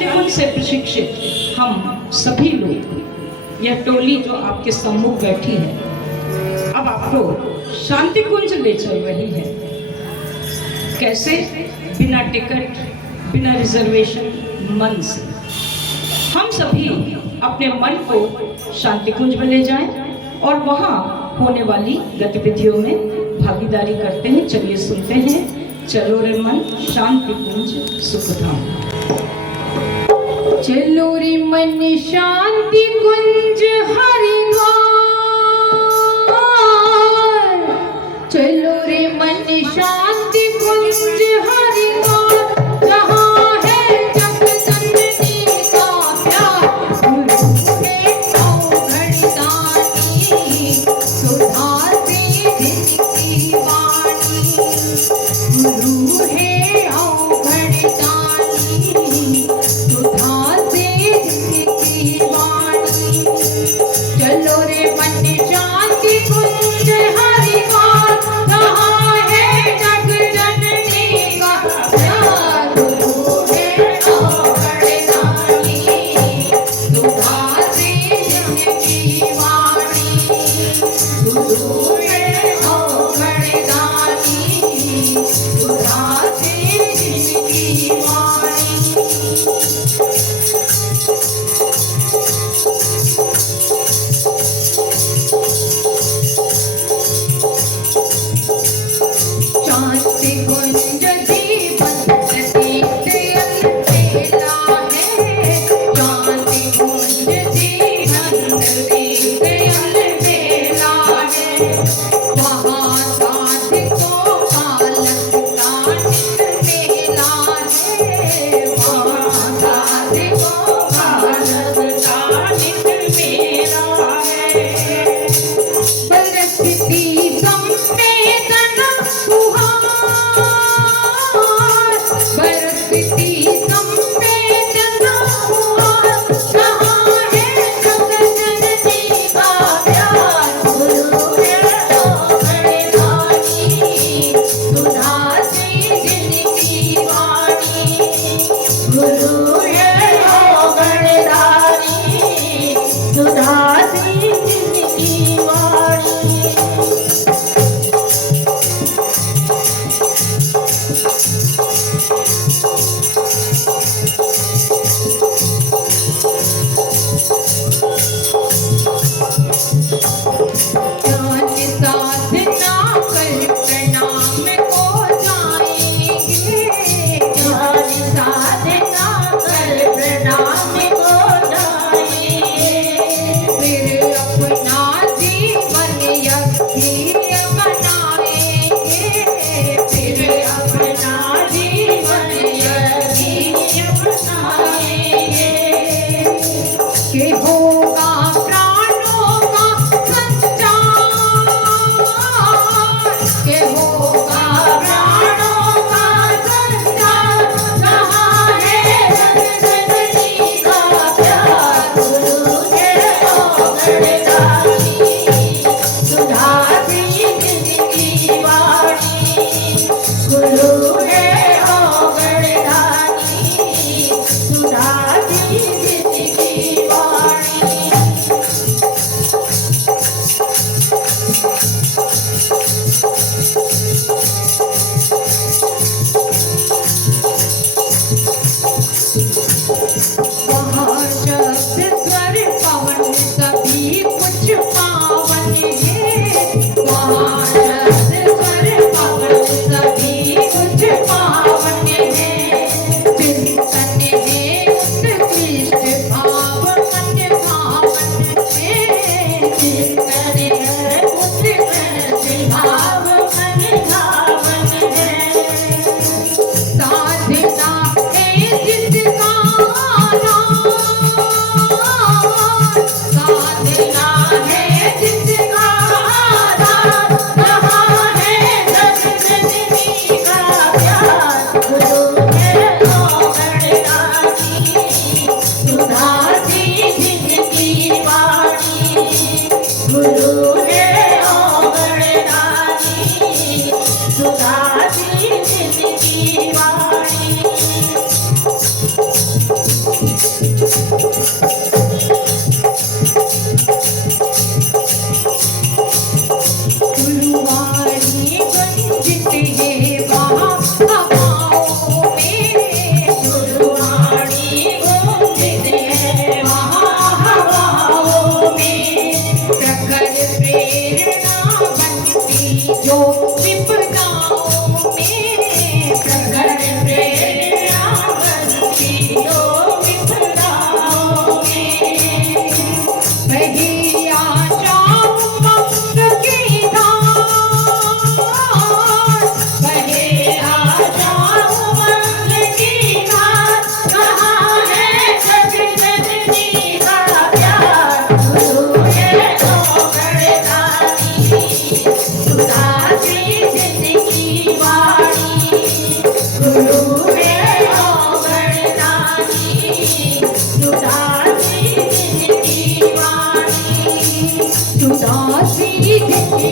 शांति कुंज से प्रशिक्षित हम सभी लोग, यह टोली जो आपके सम्मुख बैठी है, अब आपको शांति कुंज ले चल रही है। कैसे? बिना टिकट, बिना रिजर्वेशन, मन से। हम सभी अपने मन को शांति कुंज में ले जाएं और वहाँ होने वाली गतिविधियों में भागीदारी करते हैं। चलिए सुनते हैं, चलो रे मन शांति कुंज सुखधाम। चलो रे मन शांति कुंज हरिद्वार, चलो रे मन शांति कुंज हरिद्वार, जहाँ है जगदम्बे का प्यार, गुरु है अवघड़दानी, सुधा से जिनकी वाणी, गुरु है अवघड़दानी, सुधा से जिनकी वाणी। चलो रे मन शांति कुंज हरिद्वार, जहाँ है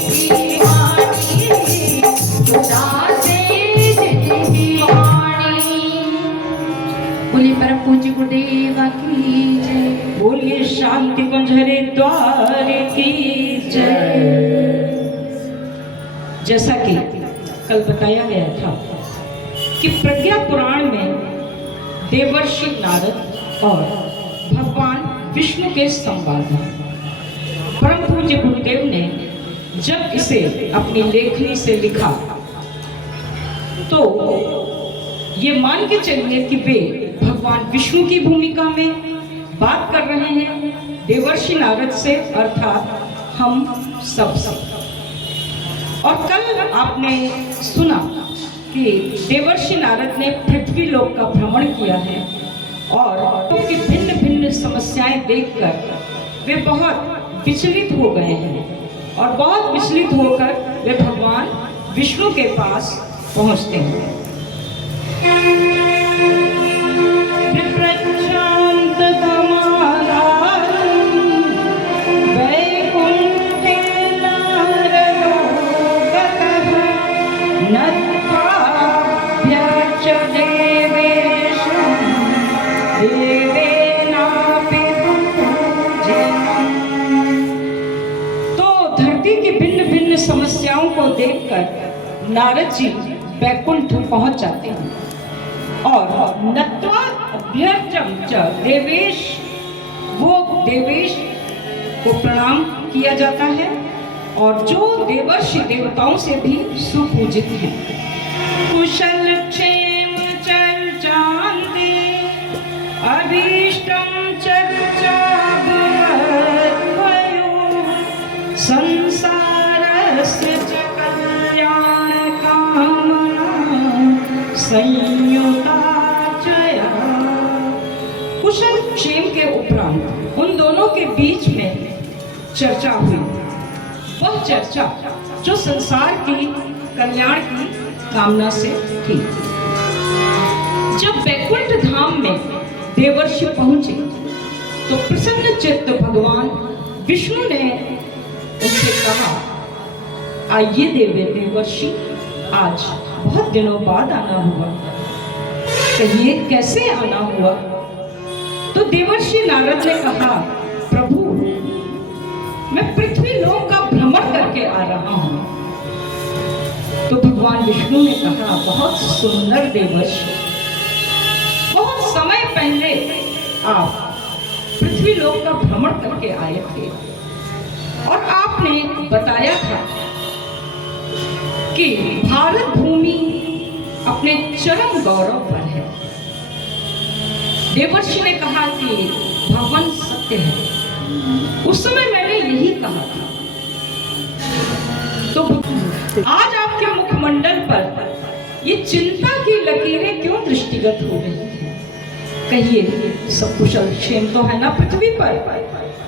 जिनकी वाणी सुधा से जिनकी वाणी। बोले परम पूज्य गुरुदेव की जय। बोलिए शांति कुंज हरिद्वार की जय। जैसा कि कल बताया गया था कि प्रज्ञा पुराण में देवर्षि नारद और भगवान विष्णु के संवाद हैं। परम पूज्य गुरुदेव ने जब इसे अपनी लेखनी से लिखा तो ये मान के चलिए कि वे भगवान विष्णु की भूमिका में बात कर रहे हैं देवर्षि नारद से, अर्थात हम सब से। और कल आपने सुना कि देवर्षि नारद ने पृथ्वी लोक का भ्रमण किया है और उनकी भिन्न भिन्न समस्याएं देखकर वे बहुत विचलित हो गए हैं और बहुत विचलित होकर वे भगवान विष्णु के पास पहुंचते हैं। समस्याओं को देखकर नारद जी बैकुंठ पहुंच जाते हैं और नत्वा अभ्यर्चम च देवेश, वो देवेश को प्रणाम किया जाता है और जो देवर्षि देवताओं से भी सुपूजित हैं। कुशल क्षेम चर्चान्ते अभीष्टं चर्चा संसार कुशल क्षेम के उपरांत उन दोनों के बीच में चर्चा हुई। वह चर्चा जो संसार की कल्याण की कामना से थी। जब बैकुंठ धाम में देवर्षि पहुंचे तो प्रसन्न चित्त भगवान विष्णु ने उनसे कहा, आइए देवर्षि, आज बहुत दिनों बाद आना हुआ, कहिए कैसे आना हुआ। तो देवर्षि नारद ने कहा, प्रभु मैं पृथ्वी लोक का भ्रमण करके आ रहा हूं। तो भगवान विष्णु ने कहा, बहुत सुंदर देवर्षि, बहुत समय पहले आप पृथ्वी लोक का भ्रमण करके आए थे और आपने बताया था कि भारत भूमि अपने चरम गौरव पर है। देवर्षि ने कहा कि भगवान सत्य है, उस समय मैंने यही कहा था। तो आज आपके मुखमंडल पर ये चिंता की लकीरें क्यों दृष्टिगत हो रही हैं? कहिए सब कुशल क्षेम तो है ना पृथ्वी पर?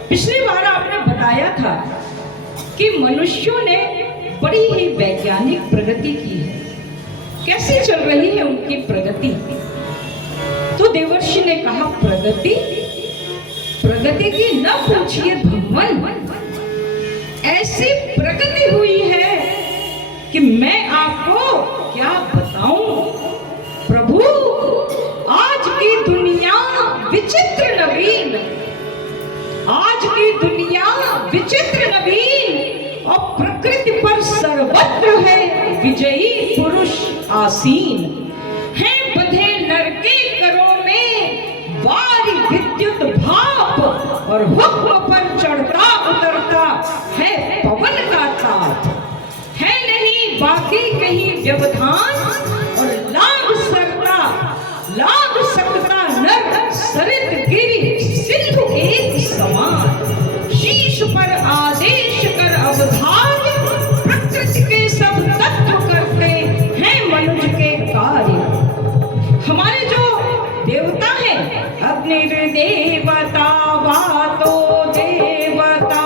पिछली बार आपने बताया था कि मनुष्यों ने बड़ी ही वैज्ञानिक प्रगति की है। कैसे चल रही है उनकी प्रगति? तो देवर्षि ने कहा, प्रगति प्रगति की न पूछिए भगवान, ऐसी प्रगति हुई है कि मैं आपको क्या बताऊं। प्रभु आज की दुनिया विचित्र नवीन, आज की दुनिया विचित्र नवीन और प्रकृति पर सर्वत्र है विजयी पुरुष आसीन। है बंधे नर के करों में वारी विद्युत भाप और हुक्म पर चढ़ता उतरता है पवन का ताप। है नहीं बाकी कहीं व्यवधान और लाग सकता नर सरित गिरी सिंधु एक समान। शीश पर आदेश कर अवधान प्रकृति के सब तत्व करते हैं मनुष्य के कार्य। हमारे जो देवता हैं, अग्निर्देवता, वातो देवता,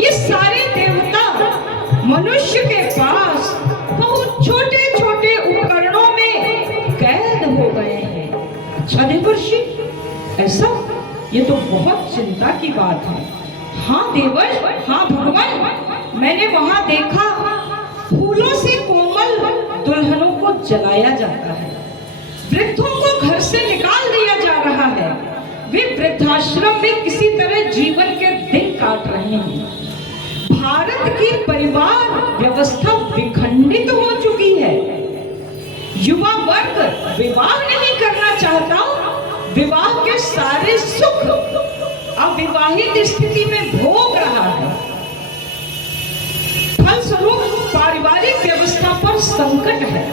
ये सारे देवता मनुष्य के पास बहुत छोटे छोटे उपकरणों में कैद हो गए हैं। अच्छा देवर्षि, ऐसा? ये तो बहुत चिंता की बात है। हाँ देवर, हाँ भगवान, मैंने वहां देखा फूलों से कोमल दुल्हनों को जलाया जाता है, वृद्धों को घर से निकाल दिया जा रहा है, वे वृद्धाश्रम में किसी तरह जीवन के दिन काट रहे हैं। भारत की परिवार व्यवस्था विखंडित हो चुकी है। युवा वर्ग विवाह नहीं करना चाहता, विवाह के सारे सुख अविवाहित स्थिति में भोग रहा है। फलस्वरूप पारिवारिक व्यवस्था पर संकट है।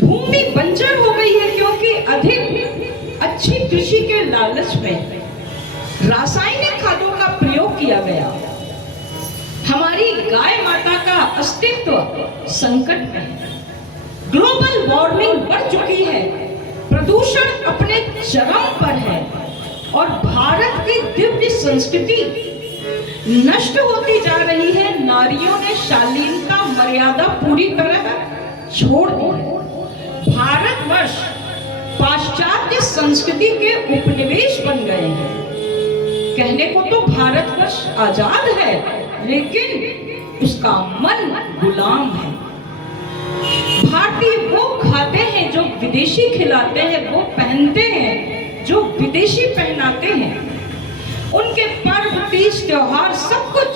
भूमि बंजर हो गई है क्योंकि अधिक अच्छी कृषि के लालच में रासायनिक खादों का प्रयोग किया गया। हमारी गाय माता का अस्तित्व संकट में है। ग्लोबल वार्मिंग बढ़ चुकी है, प्रदूषण अपने चरम पर है और भारत की दिव्य संस्कृति नष्ट होती जा रही है। नारियों ने शालीनता मर्यादा पूरी तरह छोड़ दी है। भारतवर्ष पाश्चात्य संस्कृति के उपनिवेश बन गए हैं। कहने को तो भारतवर्ष आजाद है, लेकिन उसका मन गुलाम है। भारतीय वो खाते हैं जो विदेशी खिलाते हैं, वो पहनते हैं जो विदेशी पहनाते हैं। उनके पर्व, तीज, त्योहार सब कुछ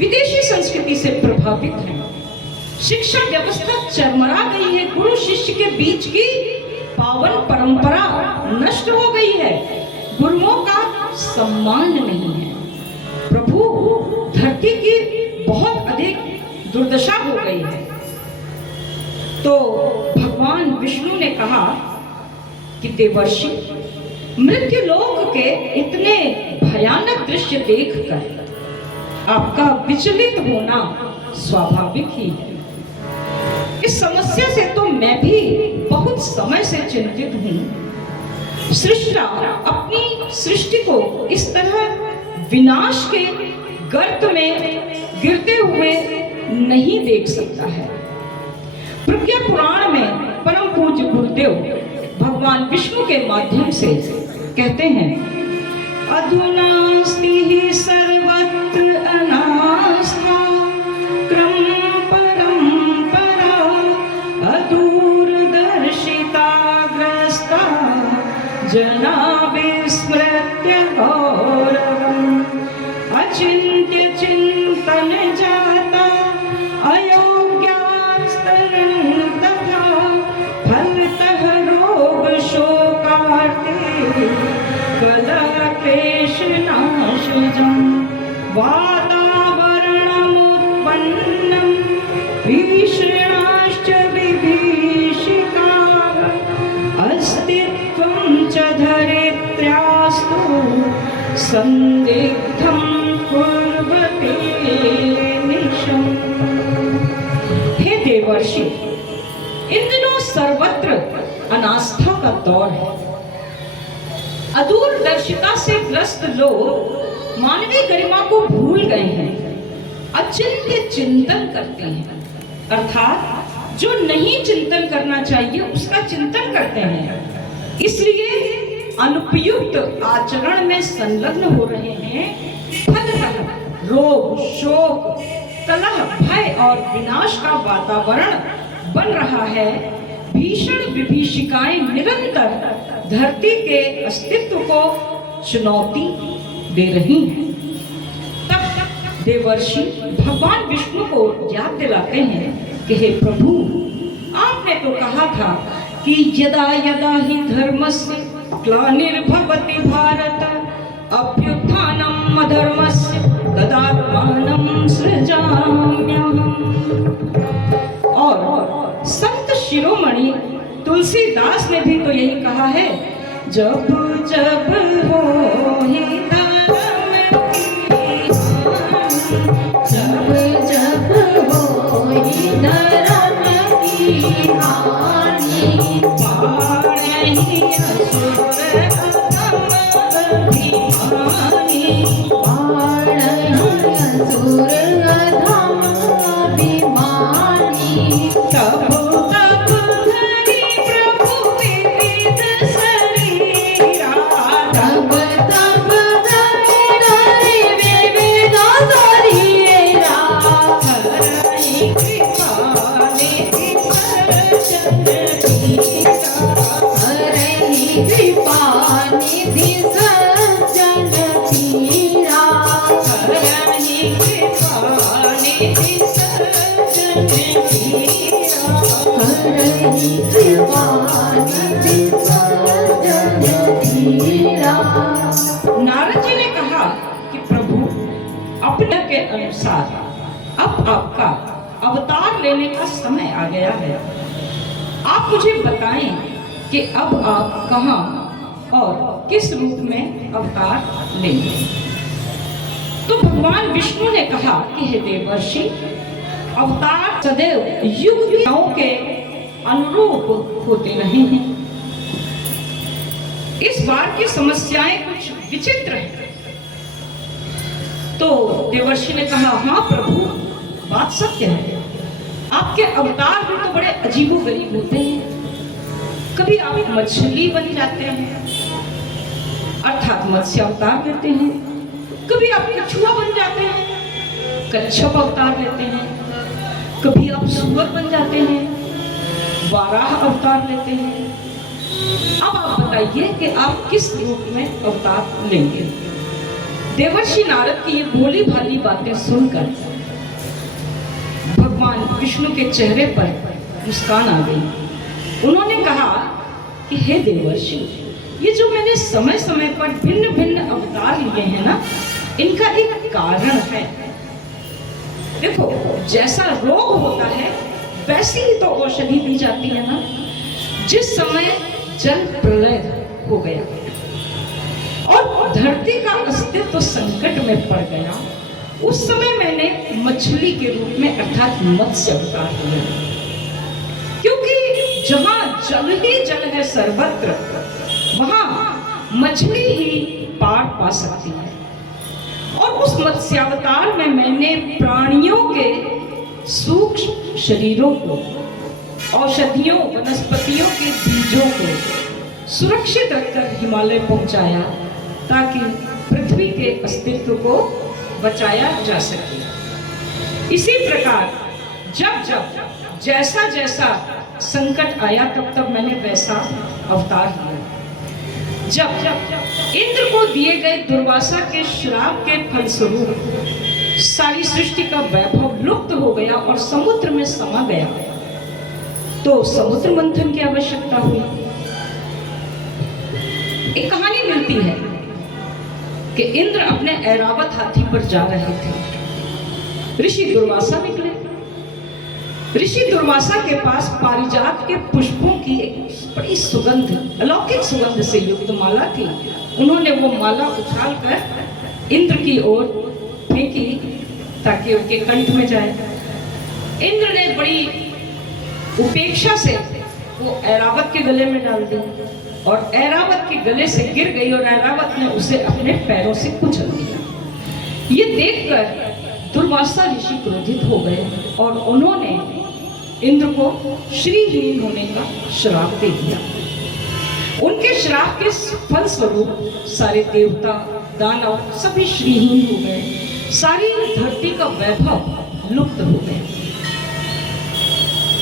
विदेशी संस्कृति से प्रभावित है। शिक्षा व्यवस्था चरमरा गई है। गुरु शिष्य के बीच की पावन परंपरा नष्ट हो गई है। गुरुओं का सम्मान नहीं है। प्रभु, धरती की बहुत अधिक दुर्दशा हो गई है। तो भगवान विष्णु ने कहा कि देवर्षि, मृत्युलोक के इतने भयानक दृश्य देखकर आपका विचलित होना स्वाभाविक ही है। इस समस्या से तो मैं भी बहुत समय से चिंतित हूँ। सृष्टा अपनी सृष्टि को इस तरह विनाश के गर्त में गिरते हुए नहीं देख सकता है। प्रज्ञा पुराण में परम पूज्य गुरुदेव भगवान विष्णु के माध्यम से कहते हैं, अधुनास्ति ही सर्वत्र अनास्था क्रम परंपरा अदूरदर्शिता ग्रस्ता जना विस्मृत्य गौरवम् अचिन्त्य चिन्तन जाता अयोग्यास्तरणं तथा फलतः रोग शोकार्ते कलक्लेशनाशजम् वातावरणमुत्पन्नं भीषणाश्च विभीषिकाः अस्तित्वं च धरित्र्यास्तु संदिग्धं कुर्वते निशम्। हे देवर्षि, इन दिनों सर्वत्र अनास्था का दौर है। अदूरदर्शिता से ग्रस्त लोग मानवीय गरिमा को भूल गए हैं, अचिंत्य चिंतन करते हैं, अर्थात जो नहीं चिंतन करना चाहिए उसका चिंतन करते हैं। इसलिए अनुपयुक्त आचरण में संलग्न हो रहे हैं। फलतः रोग, शोक, कलह, भय और विनाश का वातावरण बन रहा है। भीषण विभीषिकाएं निरंतर धरती के अस्तित्व को चुनौती दे रही हैं। तब देवर्षि भगवान विष्णु को याद दिलाते हैं कि हे प्रभु, आपने तो कहा था कि यदा यदा ही धर्मस्य ग्लानिर्भवति भारत अभ्युत्थानम् अधर्मस्य तदात्मानं सृजाम्यहम्। और संत शिरोमणि तुलसीदास ने भी तो यही कहा है, जब जब हो ही धर्म की हानि, जब जब हो ही धर्म की हानि, पाड़हि असुर अधम अभिमानी, पाड़हि असुर अधम अभिमानी। तब तब धरि निधि सज्जन पीरा करही कृपा निधि सज्जन पीरा। करही कृपा निधि सज्जन पीरा। नारद जी ने कहा कि प्रभु अपने के अनुसार अब आपका अवतार लेने का समय आ गया है। आप मुझे बताएं कि अब आप कहां और किस रूप में अवतार लेंगे। तो भगवान विष्णु ने कहा कि हे देवर्षि, अवतार सदैव युग युगों के अनुरूप होते रहे हैं। इस बार की समस्याएं कुछ विचित्र हैं। तो देवर्षि ने कहा, हाँ प्रभु, बात सत्य है। आपके अवतार भी तो बड़े अजीबोगरीब होते हैं। कभी आप मछली बन जाते हैं अर्थात मत्स्य अवतार लेते हैं, कभी आप कछुआ बन जाते हैं, कच्छप अवतार लेते हैं, कभी आप सुअर बन जाते हैं, वाराह अवतार लेते हैं। अब आप बताइए कि आप किस रूप में अवतार लेंगे। देवर्षि नारद की ये भोली भाली बातें सुनकर भगवान विष्णु के चेहरे पर मुस्कान आ गई। उन्होंने कहा कि हे देवर्षि, ये जो मैंने समय समय पर भिन्न भिन्न अवतार लिए हैं ना, इनका एक कारण है। देखो, जैसा रोग होता है वैसी ही तो औषधि दी जाती है ना। जिस समय जल प्रलय हो गया और धरती का अस्तित्व संकट में पड़ गया, उस समय मैंने मछली के रूप में अर्थात मत्स्य अवतार लिया। क्योंकि जहां जल ही जल है सर्वत्र, वहां मछली ही पार पा सकती है। और उस मत्स्यावतार में मैंने प्राणियों के सूक्ष्म शरीरों को, औषधियों, वनस्पतियों के बीजों को सुरक्षित रखकर हिमालय पहुंचाया, ताकि पृथ्वी के अस्तित्व को बचाया जा सके। इसी प्रकार जब जब जैसा जैसा संकट आया, तब तब मैंने वैसा अवतार लिया। जब इंद्र को दिए गए दुर्वासा के श्राप के फलस्वरूप सारी सृष्टि का वैभव लुप्त हो गया और समुद्र में समा गया, तो समुद्र मंथन की आवश्यकता हुई। एक कहानी मिलती है कि इंद्र अपने ऐरावत हाथी पर जा रहे थे। ऋषि दुर्वासा निकले। ऋषि दुर्वासा के पास पारिजात के पुष्पों की एक बड़ी सुगंध, अलौकिक सुगंध से युक्त माला थी। उन्होंने वो माला उछालकर इंद्र की ओर फेंकी ताकि उनके कंठ में जाए। इंद्र ने बड़ी उपेक्षा से वो ऐरावत के गले में डाल दी और ऐरावत के गले से गिर गई और ऐरावत ने उसे अपने पैरों से कुचल दिया। ये देखकर दुर्वासा ऋषि क्रोधित हो गए और उन्होंने इंद्र को श्रीहीन होने का श्राप दे दिया। उनके श्राप के फलस्वरूप सारे देवता, दानव सभी श्रीहीन हो गए। सारी धरती का वैभव लुप्त हो गया।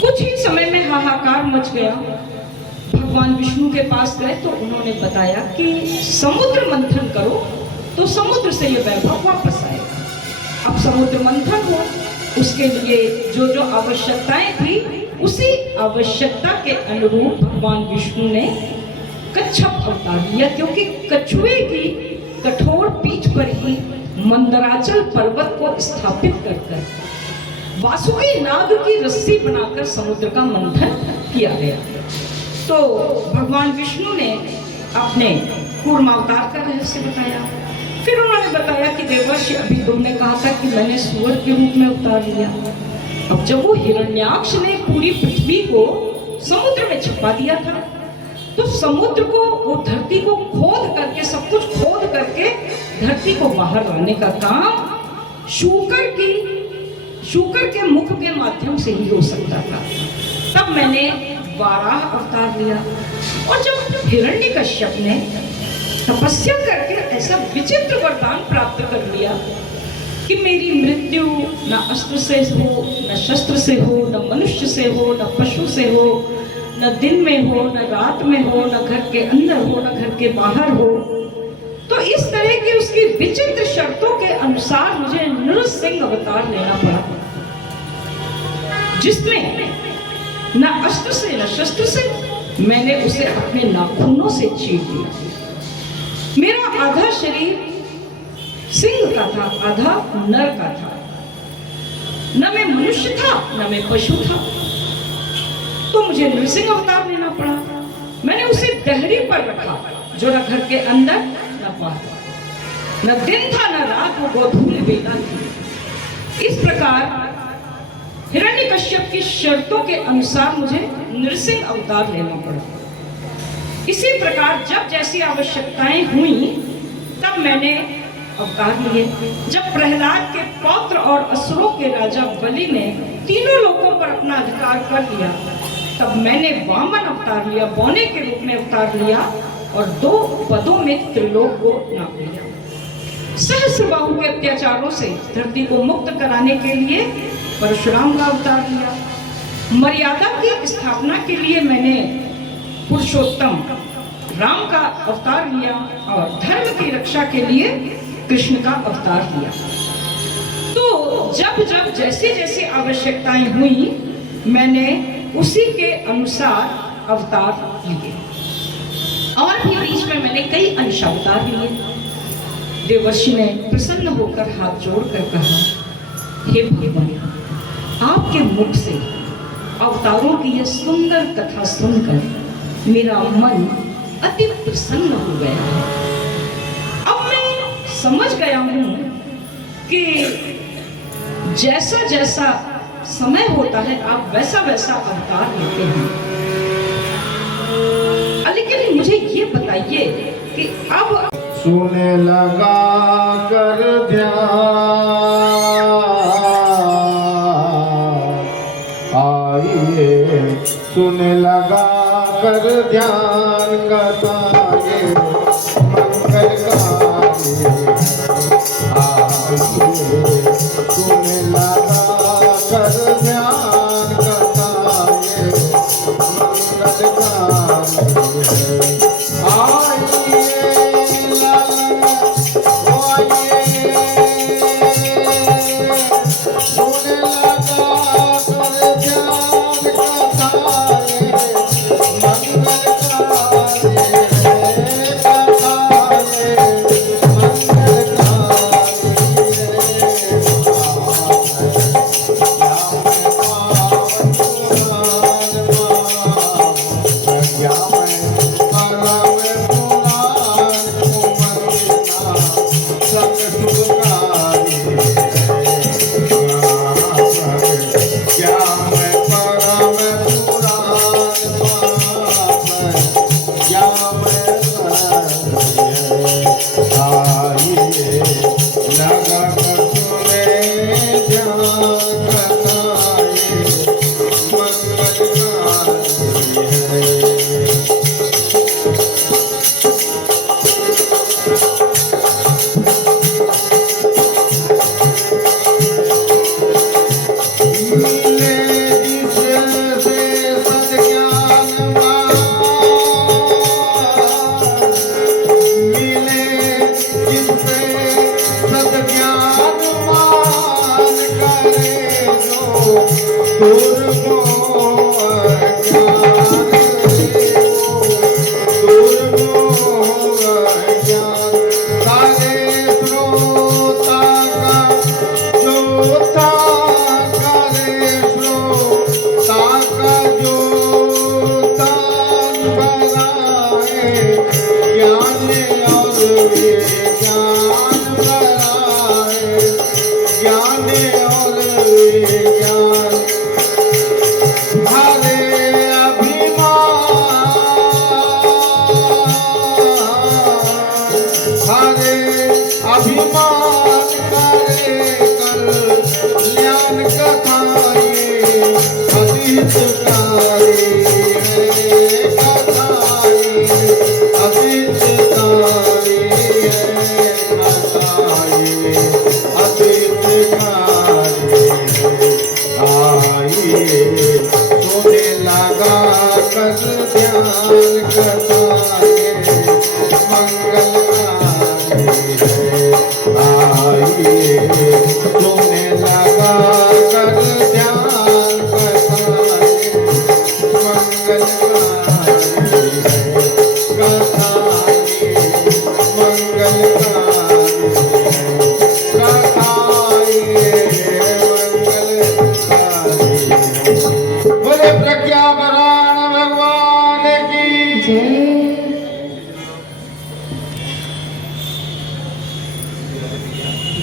कुछ ही समय में हाहाकार मच गया। भगवान विष्णु के पास गए तो उन्होंने बताया कि समुद्र मंथन करो तो समुद्र से ये वैभव वापस आएगा। अब समुद्र मंथन हो, उसके लिए जो जो आवश्यकताएं थी, उसी आवश्यकता के अनुरूप भगवान विष्णु ने कच्छप अवतार लिया। क्योंकि कछुए की कठोर पीठ पर ही मंदराचल पर्वत को स्थापित कर वासुकी नाग की रस्सी बनाकर समुद्र का मंथन किया गया। तो भगवान विष्णु ने अपने कूर्मावतार का रहस्य बताया। फिर उन्होंने बताया कि देवर्षि, अभी तुमने कहा था कि मैंने सूअर के रूप में अवतार लिया। अब जब वो हिरण्याक्ष ने पूरी पृथ्वी को समुद्र में छिपा दिया था, तो समुद्र को, वो धरती को खोद करके, सब कुछ खोद करके धरती को बाहर लाने का काम शूकर के मुख के माध्यम से ही हो सकता था। तब मैंने वाराह अवतार लिया। और जब हिरण्यकश्यप ने तपस्या करके ऐसा विचित्र वरदान प्राप्त कर लिया कि मेरी मृत्यु न अस्त्र से हो, न शस्त्र से हो, न मनुष्य से हो, न पशु से हो, न न दिन में हो, न रात में हो, न घर के अंदर हो, न घर के बाहर हो। तो इस तरह की उसकी विचित्र शर्तों के अनुसार मुझे नृसिंह अवतार लेना पड़ा, जिसमें न अस्त्र से न शस्त्र से मैंने उसे अपने नाखूनों से चीर दिया। मेरा आधा शरीर सिंह का था, आधा नर का था। न मैं मनुष्य था, न मैं पशु था, तो मुझे नृसिंह अवतार लेना पड़ा। मैंने उसे दहरी पर रखा, जो न घर के अंदर न बाहर, न दिन था न रात, वो गोधूली बेला थी। इस प्रकार हिरण्यकश्यप की शर्तों के अनुसार मुझे नृसिंह अवतार लेना पड़ा। इसी प्रकार जब जैसी आवश्यकताएं हुई तब मैंने अवतार लिए। जब प्रहलाद के पौत्र और असुरों के राजा बलि ने तीनों लोकों पर अपना अधिकार कर लिया, तब मैंने वामन अवतार लिया, बौने के रूप में अवतार लिया और 2 पदों में त्रिलोक को नाप लिया। सहस्रबाहु के अत्याचारों से धरती को मुक्त कराने के लिए परशुराम का अवतार लिया। मर्यादा की स्थापना के लिए मैंने पुरुषोत्तम राम का अवतार लिया और धर्म की रक्षा के लिए कृष्ण का अवतार लिया। तो जब जब जैसे जैसे आवश्यकताएं हुई मैंने उसी के अनुसार अवतार लिए। और भी बीच में मैंने कई अंश अवतार लिए। देवर्षि ने प्रसन्न होकर हाथ जोड़कर कहा, हे भगवान, आपके मुख से अवतारों की यह सुंदर कथा सुनकर मेरा मन अति प्रसन्न हो गया है। अब मैं समझ गया हूं कि जैसा जैसा समय होता है आप वैसा वैसा अवतार लेते हैं। लेकिन मुझे ये बताइए कि अब सुने लगा कर ध्यान, आइए सुने लगा कर ध्यान, कथाए मंगलकारी, आइए सुने लगा कर ध्यान, कथाए मंगलकारी।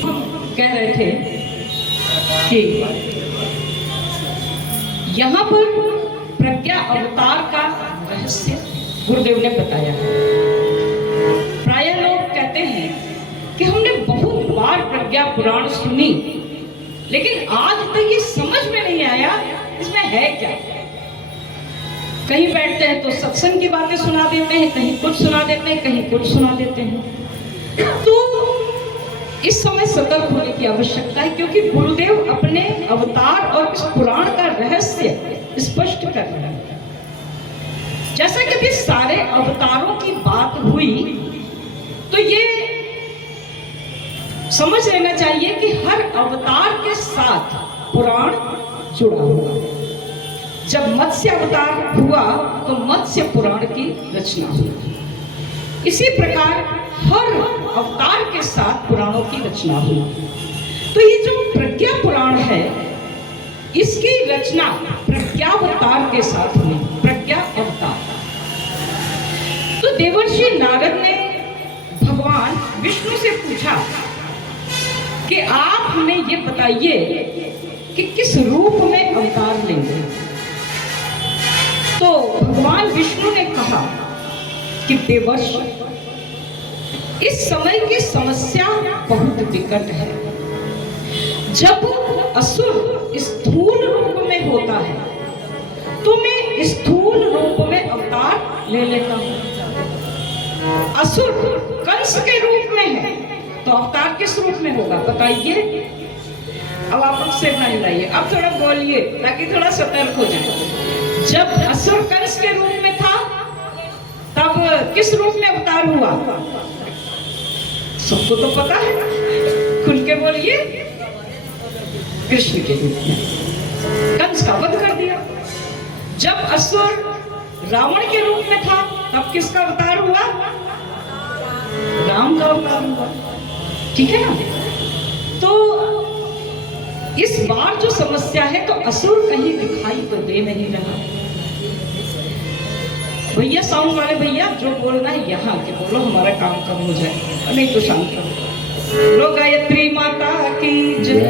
हम कह रहे थे कि यहाँ पर प्रज्ञा अवतार का रहस्य गुरुदेव ने बताया है। प्राय लोग कहते हैं कि हमने बहुत बार प्रज्ञा पुराण सुनी, लेकिन आज तक ये समझ में नहीं आया इसमें है क्या। कहीं बैठते हैं तो सत्संग की बातें सुना देते हैं, कहीं कुछ सुना देते हैं, कहीं कुछ सुना देते हैं। तो इस समय सतर्क होने की आवश्यकता है, क्योंकि गुरुदेव अपने अवतार और इस पुराण का रहस्य स्पष्ट कर रहे हैं। जैसा कि भी सारे अवतारों की बात हुई, तो ये समझ लेना चाहिए कि हर अवतार के साथ पुराण जुड़ा हुआ है। जब मत्स्य अवतार हुआ तो मत्स्य पुराण की रचना हुई। इसी प्रकार हर अवतार के साथ पुराणों की रचना हुई। तो ये जो प्रज्ञा पुराण है, इसकी रचना प्रज्ञावतार के साथ हुई। प्रज्ञा अवतार। तो देवर्षि नारद ने भगवान विष्णु से पूछा कि आप हमें ये बताइए कि किस रूप में अवतार लेंगे। तो भगवान विष्णु ने कहा कि देवर्षि, इस समय की समस्या बहुत विकट है। जब असुर स्थूल रूप में होता है तो मैं स्थूल रूप में अवतार ले लेता हूं। असुर कंस के रूप में है तो अवतार किस रूप में होगा बताइए। अब आप लोग सिर ना हिलाइए, अब थोड़ा बोलिए ताकि थोड़ा सतर्क हो जाए। जब असुर कंस के रूप में था तब किस रूप में अवतार हुआ? सबको तो पता है, खुल के बोलिए। कृष्ण के रूप में कंस का वध कर दिया। जब असुर रावण के रूप में था तब किसका अवतार हुआ? राम का अवतार हुआ। ठीक है ना? तो इस बार जो समस्या है, तो असुर कहीं दिखाई तो दे नहीं रहा। भैया साउंड वाले भैया, जो बोलना है यहाँ के बोलो, हमारा काम कम हो जाए, नहीं तो शांत करो। बोलो गायत्री माता की जय।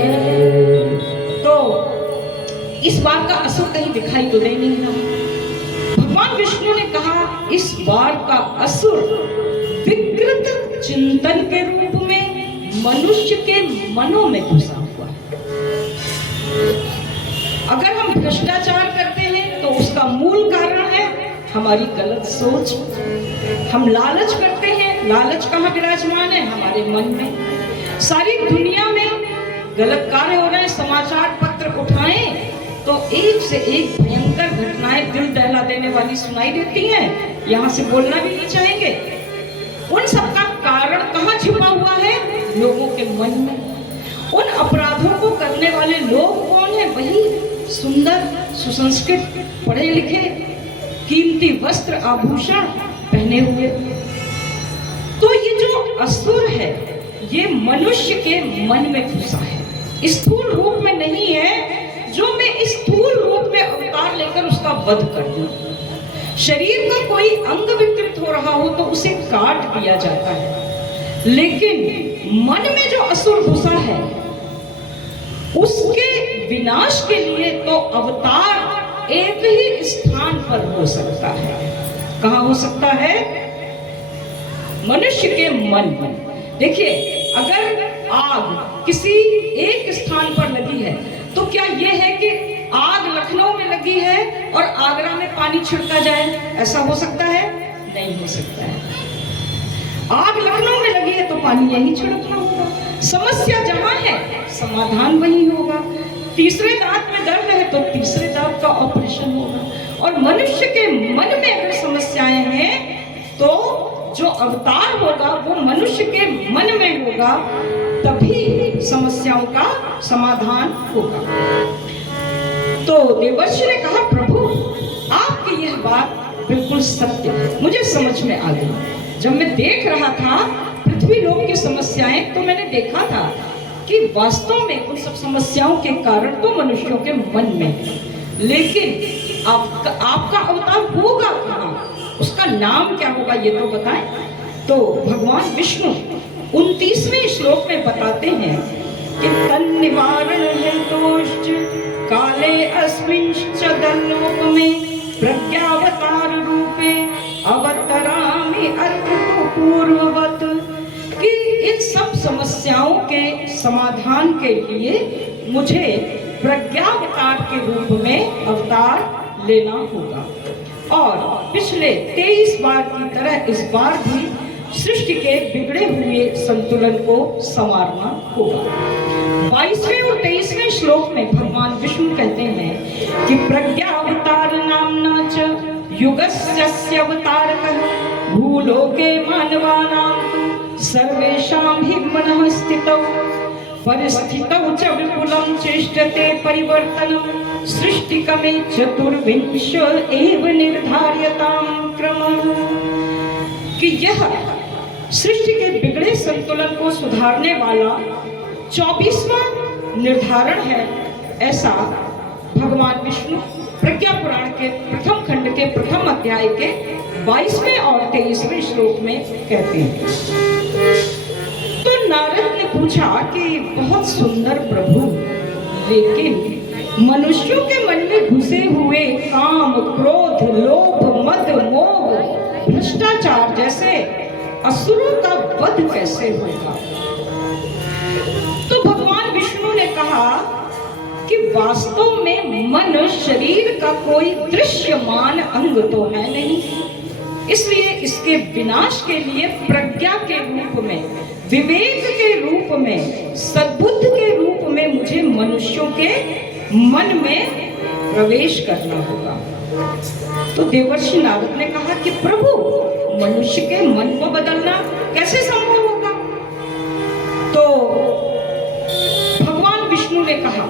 तो इस बार का असुर कहीं दिखाई तो दे नहीं रहा। भगवान विष्णु ने कहा इस बार का असुर विकृत चिंतन के रूप में मनुष्य के मनों में घुसा हुआ है। अगर हम भ्रष्टाचार करते हैं तो उसका मूल कारण है हमारी गलत सोच। हम लालच करते हैं, लालच कहाँ विराजमान है? हमारे मन में। सारी दुनिया में गलत कार्य हो रहे हैं, समाचार पत्र उठाएं तो एक से एक भयंकर घटनाएं दिल दहला देने वाली सुनाई देती हैं। यहाँ से बोलना भी नहीं चाहेंगे। उन सबका कारण कहाँ छिपा हुआ है? लोगों के मन में। उन अपराधों को करने वाले लोग कौन है? वही सुंदर, सुसंस्कृत, पढ़े लिखे, कीमती वस्त्र आभूषण पहने हुए। तो ये जो असुर है, ये मनुष्य के मन में घुसा है, स्थूल रूप में नहीं है। जो मैं स्थूल रूप में अवतार लेकर उसका वध कर दूं। शरीर का कोई अंग विकृत हो रहा हो तो उसे काट दिया जाता है, लेकिन मन में जो असुर घुसा है उसके विनाश के लिए तो अवतार एक ही स्थान पर हो सकता है। कहाँ हो सकता है? मनुष्य के मन में। देखिए, अगर आग किसी एक स्थान पर लगी है तो क्या यह है कि आग लखनऊ में लगी है और आगरा में पानी छिड़का जाए? ऐसा हो सकता है? नहीं हो सकता है। आग लखनऊ में लगी है तो पानी यहीं छिड़कना होगा। समस्या जहां है समाधान वहीं होगा। तीसरे दांत में दर्द है तो तीसरे दांत का ऑपरेशन होगा। और मनुष्य के मन में अगर समस्याएं हैं तो जो अवतार होगा वो मनुष्य के मन में होगा, तभी समस्याओं का समाधान होगा। तो देवर्षि ने कहा, प्रभु आपकी यह बात बिल्कुल सत्य है, मुझे समझ में आ गई। जब मैं देख रहा था पृथ्वी लोक की समस्याएं, तो मैंने देखा था कि वास्तव में उन सब समस्याओं के कारण तो मनुष्यों के मन में है, लेकिन आपका अवतार होगा कहाँ? उसका नाम क्या होगा ये तो बताएं। तो भगवान विष्णु 29वें श्लोक में बताते हैं कि तन निवारण है दोष काले अस्मिंश्च दल्लोक में प्रज्ञावतार रूपे अवतरामि अत्र पूर्ववत, कि इन सब समस्याओं के समाधान के लिए मुझे प्रज्ञावतार के रूप में अवतार लेना होगा और पिछले 23 बार की तरह इस बार भी सृष्टि के बिगड़े हुए संतुलन को संवारना होगा। 22वें और 23वें श्लोक में भगवान विष्णु कहते हैं कि प्रज्ञावतार नामना च युगस्य अवतारकः भूलोके मानवानां तु सर्वेषां हि मनः स्थितौ परिस्थितौ च विपुलं चेष्टते परिवर्तनं सृष्टिकमे चतुर्विंश एव निर्धार्यतां क्रमः, कि यह सृष्टि के बिगड़े संतुलन को सुधारने वाला 24वां निर्धारण है, ऐसा भगवान विष्णु प्रज्ञा पुराण के प्रथम खंड के प्रथम अध्याय के 22वें और 23वें श्लोक में कहते हैं। तो नारद ने पूछा कि बहुत सुंदर प्रभु, लेकिन मनुष्यों के मन में घुसे हुए काम, क्रोध, लोभ, मद, मोह, भ्रष्टाचार जैसे असुरों का वध कैसे होगा? तो भगवान विष्णु ने कहा कि वास्तव में मन शरीर का कोई दृश्यमान अंग तो है नहीं, इसलिए इसके विनाश के लिए प्रज्ञा के रूप में, विवेक के रूप में, सद्बुद्ध के रूप में मुझे मनुष्यों के मन में प्रवेश करना होगा। तो देवर्षि नारद ने कहा कि प्रभु, मनुष्य के मन को बदलना कैसे संभव होगा? तो भगवान विष्णु ने कहा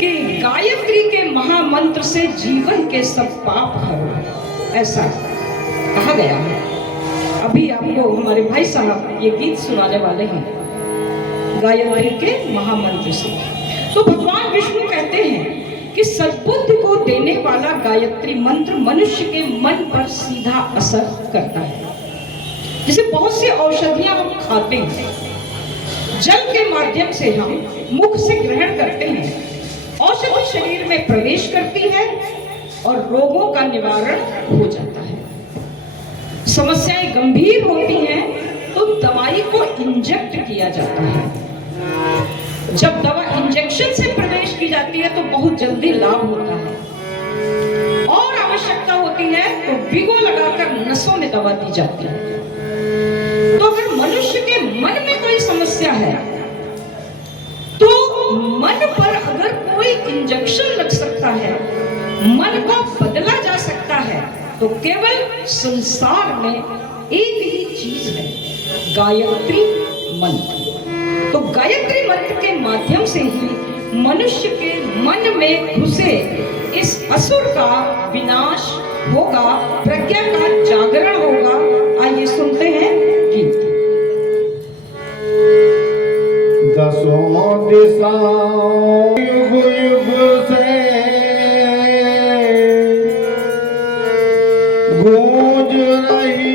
कि गायत्री के महामंत्र से जीवन के सब पाप हरो, ऐसा कहा गया है। अभी आपको हमारे भाई साहब ये गीत सुनाने वाले हैं गायत्री के महामंत्र से। तो भगवान विष्णु कहते हैं कि सद्बुद्धि को देने वाला गायत्री मंत्र मनुष्य के मन पर सीधा असर करता है। जैसे बहुत सी औषधियां हम खाते हैं, जल के माध्यम से हम मुख से ग्रहण करते हैं, औषधि शरीर में प्रवेश करती है और रोगों का निवारण हो जाता है। समस्याएं गंभीर होती हैं तो दवाई को इंजेक्ट किया जाता है। जब दवा इंजेक्शन से प्रवेश की जाती है तो बहुत जल्दी लाभ होता है, और आवश्यकता होती है तो विगो लगाकर नसों में दवा दी जाती है। तो अगर मनुष्य के मन में कोई समस्या है तो मन पर अगर कोई इंजेक्शन लग सकता है, मन को बदला जा सकता है, तो केवल संसार में एक ही चीज है, गायत्री मंत्र। तो गायत्री मंत्र के माध्यम से ही मनुष्य के मन में घुसे इस असुर का विनाश होगा, प्रज्ञा का जागरण होगा। आइए सुनते हैं गीत। दसों दिशाओं युग युग से गूंज रही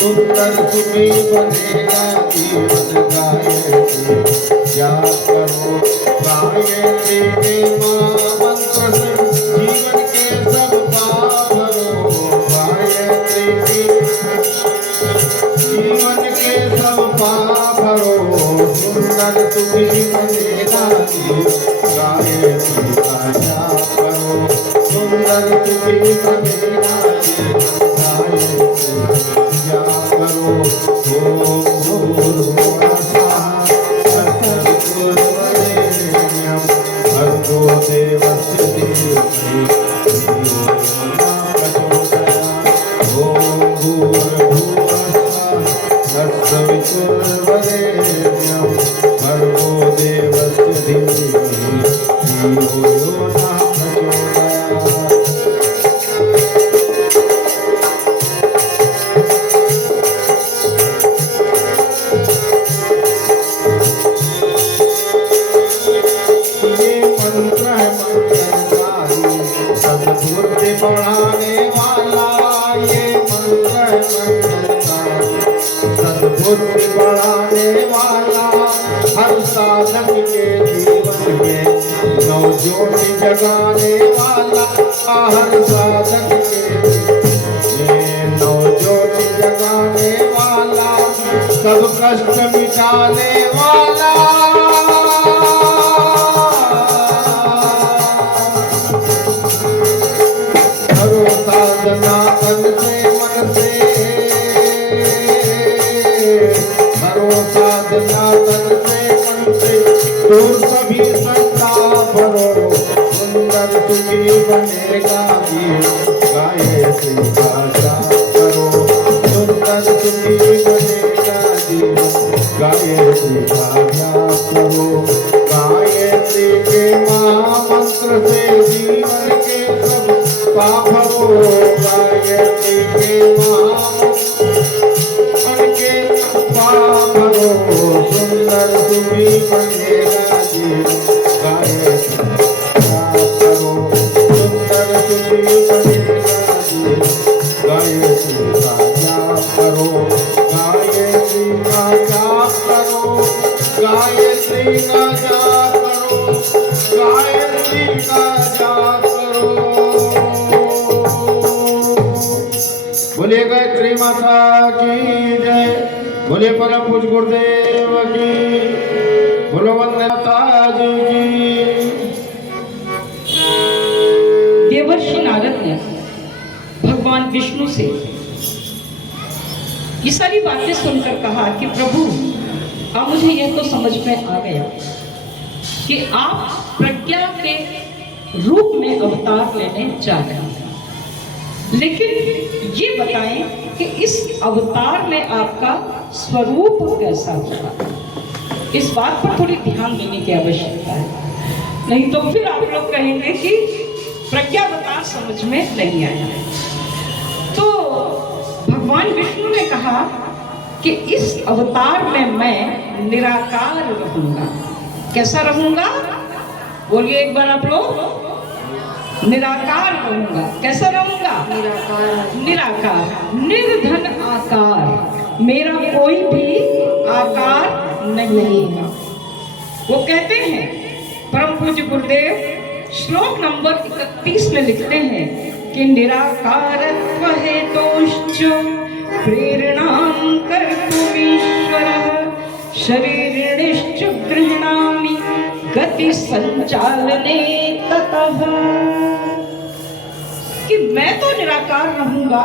सुंदर सुखी बनेगा जीवन, गायत्री याद करो, गायत्री के महामंत्र से जीवन के सब पाप हरो, गायत्री के जीवन के सब पाप हरो, सुंदर सुखी बनेगा जीवन, गायत्री सुंदर सुखी बनेगा क्या करो ओम भूर्भुवः तत्सवितुर्वरेण्यं भर्गो देवस्य धीमहि धियो यो न प्रचोदयात् ओम भूर्भुवः तत्सवितुर्वरेण्यं भर्गो देवस्य धीमहि धियो यो न प्रचोदयात्। सद्बुद्धि बढ़ाने वाला ये मंत्र सद्बुद्धि बढ़ाने वाला हर साधक के जीवन में नवज्योति जगाने वाला हर साधक के ये नवज्योति जगाने वाला सब कष्ट मिटाने वाला साधना तन से मन से करो साधना तन से मन से दूर सभी संताप भरो सुंदर सुखी बनेगा गीत गाए श्री भाषा करो सुंदर सुखी बनेगा गीत गाए श्री भाषा करो गायत्री के महामंत्र से जीवन के सब पापो गायत्री के महामंत्र के पापो सुंदर सुखी बनेगा गीत गाए करो सुंदर सुखी बनेगा गीत गायत्री का जाप करो गायत्री का जाप करो गायत्री का जाप करो गायत्री का जाप करो। बोले गायत्री माता की जय, बोले परम पूज्य गुरुदेव की, बोलो वंदे माता जी की। देवर्षि नारद ने भगवान विष्णु से ये सारी बातें सुनकर कहा कि प्रभु अब मुझे यह तो समझ में आ गया कि आप प्रज्ञा के रूप में अवतार लेने जा रहे हैं, लेकिन ये बताएं कि इस अवतार में आपका स्वरूप कैसा होगा। इस बात पर थोड़ी ध्यान देने की आवश्यकता है, नहीं तो फिर आप लोग कहेंगे कि प्रज्ञावतार समझ में नहीं आया। तो भगवान विष्णु ने कहा कि इस अवतार में मैं निराकार रहूंगा। कैसा रहूंगा? बोलिए एक बार आप लोग। निराकार रहूंगा। कैसा रहूंगा? निराकार, निर्धन आकार, मेरा कोई भी आकार नहीं होगा। वो कहते हैं परम पूज्य गुरुदेव श्लोक नंबर 31 में लिखते हैं कि निराकारत्व हेतुश्च प्रेरणां कर्तुमीश्वरः शरीरिणिश्च गृह्णामि गति संचालने ततः। कि मैं तो निराकार रहूंगा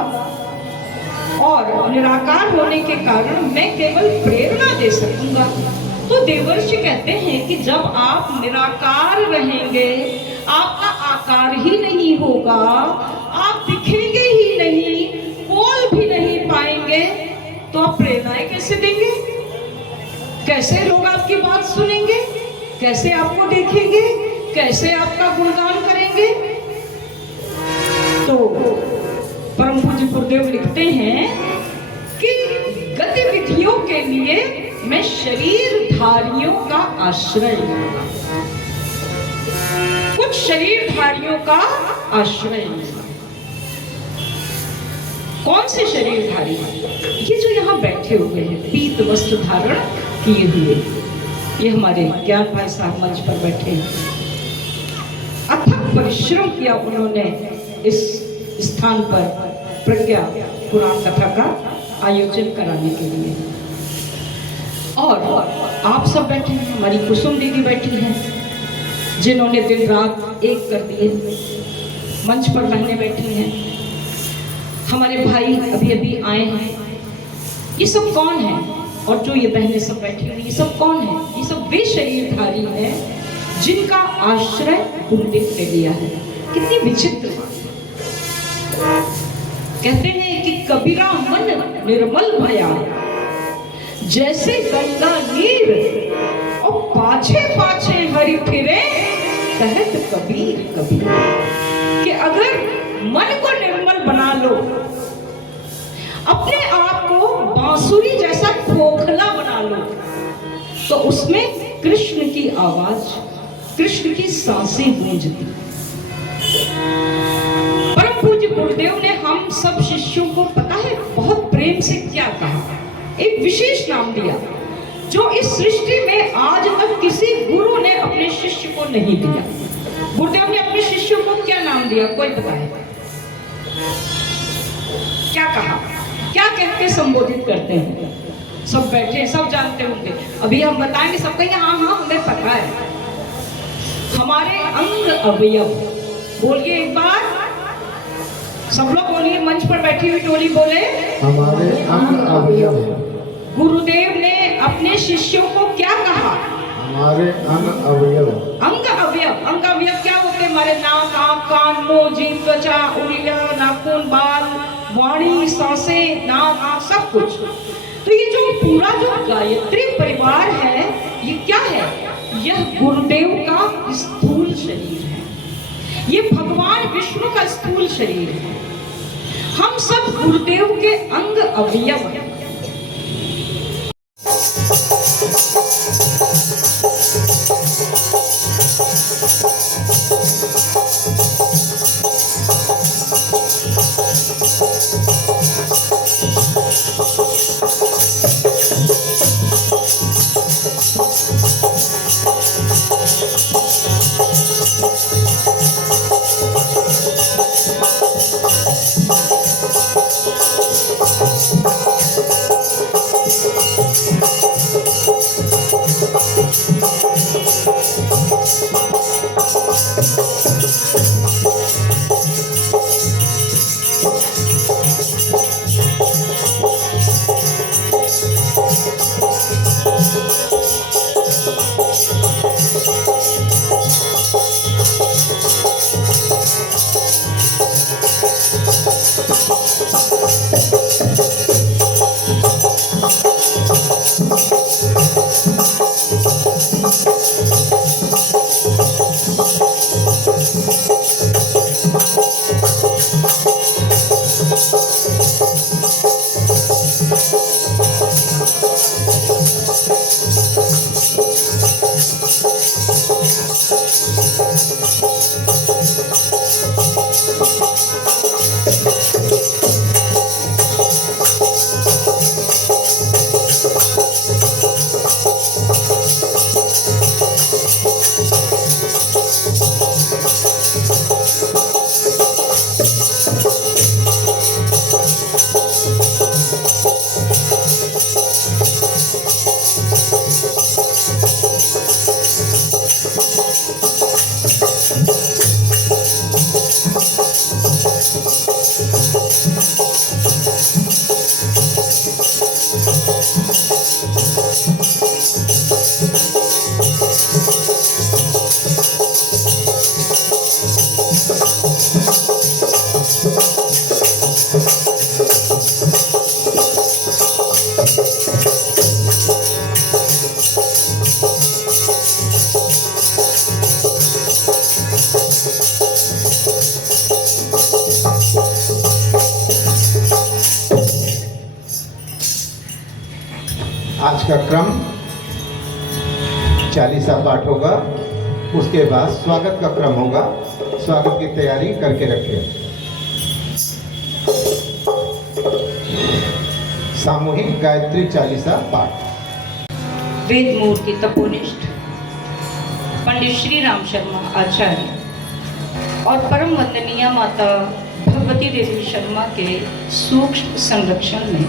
और निराकार होने के कारण मैं केवल प्रेरणा दे सकूंगा। तो देवर्षि कहते हैं कि जब आप निराकार रहेंगे, आपका आकार ही नहीं होगा, आप दिखेंगे ही नहीं, बोल भी नहीं पाएंगे, तो आप प्रेरणाएं कैसे देंगे? कैसे लोग आपकी बात सुनेंगे? कैसे आपको देखेंगे? कैसे आपका गुणगान करेंगे? तो परम पूज्य गुरुदेव लिखते हैं कि गतिविधियों के लिए मैं शरीरधारियों का आश्रय लूंगा, कुछ शरीरधारियों का आश्रय लूंगा। कौन से शरीरधारी? ये जो यहाँ बैठे हुए हैं, पीत वस्त्र धारण किए हुए, ये हमारे ज्ञान भाई साहब मंच पर बैठे हैं। अथक परिश्रम किया उन्होंने इस स्थान पर प्रज्ञा पुराण कथा का आयोजन कराने के लिए। और आप सब बैठे हैं, हमारी कुसुम दीदी बैठी हैं, जिन्होंने दिन रात एक कर दिए। मंच पर बहनें बैठी हैं, हमारे भाई अभी अभी आए हैं। ये सब कौन है? और जो ये बहनें सब बैठी हुई, ये सब कौन है? ये सब वे शरीरधारी हैं जिनका आश्रय गुरुदेव ने लिया है। कितनी विचित्र बात। कहते हैं कि कबीरा मन निर्मल भया, जैसे गंगा नीर और पाछे पाछे हरि फिरे, कहत कबीर कबीर। कि अगर मन को निर्मल बना लो, अपने आप को बांसुरी जैसा खोखला बना लो, तो उसमें कृष्ण की आवाज, कृष्ण की सांसें गूंजती। परम पूज्य गुरुदेव ने हम सब शिष्यों को पता है बहुत प्रेम से क्या कहा, एक विशेष नाम दिया जो इस सृष्टि में आज तक किसी गुरु ने अपने शिष्य को नहीं दिया। गुरुदेव ने अपने शिष्यों को क्या नाम दिया? कोई बताए? क्या कहा? क्या कह के संबोधित करते हैं? सब बैठे, सब जानते होंगे। अभी हम बताएंगे, सब कहेंगे हाँ हाँ हमें पता है। हमारे अंग अवयव, बोलिए एक बार, सब लोग बोलिए, मंच पर बैठी हुई टोली बोले, हमारे अंग अवयव। गुरुदेव ने अपने शिष्यों को क्या कहा? हमारे अंग अवयव। अंग अवयव, अंग अवयव क्या होते हैं? हमारे नाक, आँख, कान, मुंह, जीभ, त्वचा, उंगलियां, नाखून, बाल, वाणी, सांसें, नाक, आँख, सब कुछ। तो ये जो पूरा जो गायत्री परिवार है, ये क्या है? यह गुरुदेव का स्थूल शरीर है। ये भगवान विष्णु का स्थूल शरीर है। हम सब गुरुदेव के अंग अवयव हैं। आज का क्रम चालीसा पाठ होगा, उसके बाद स्वागत का क्रम होगा। स्वागत की तैयारी करके रखें। सामूहिक गायत्री चालीसा पाठ। वेद मूर्ति तपोनिष्ठ पंडित श्री राम शर्मा आचार्य और परम वंदनीय माता भगवती देवी शर्मा के सूक्ष्म संरक्षण में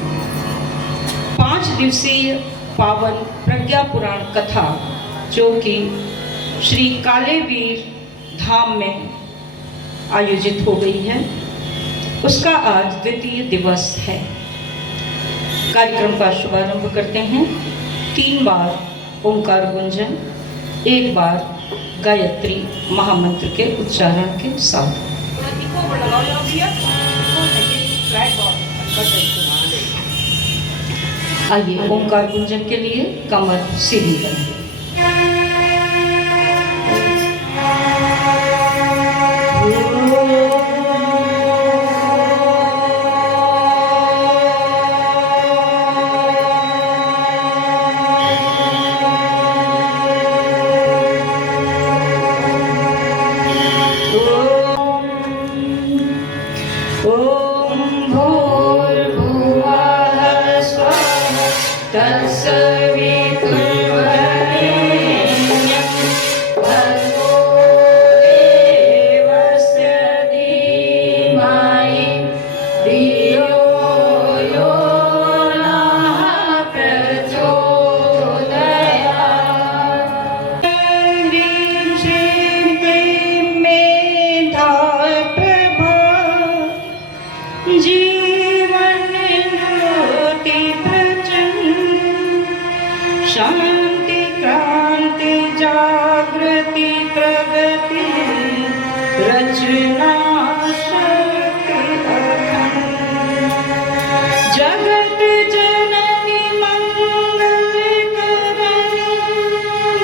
5 दिवसीय पावन प्रज्ञा पुराण कथा, जो कि श्री काले वीर धाम में आयोजित हो गई है, उसका आज द्वितीय दिवस है। कार्यक्रम का शुभारंभ करते हैं 3 बार ओंकार गुंजन, 1 बार गायत्री महामंत्र के उच्चारण के साथ। आइए ओंकार गुंजन के लिए कमर सीधी करें। शांति क्रांति जागृति प्रगति रचना शक्ति अखंड जगत जननी मंगल करनी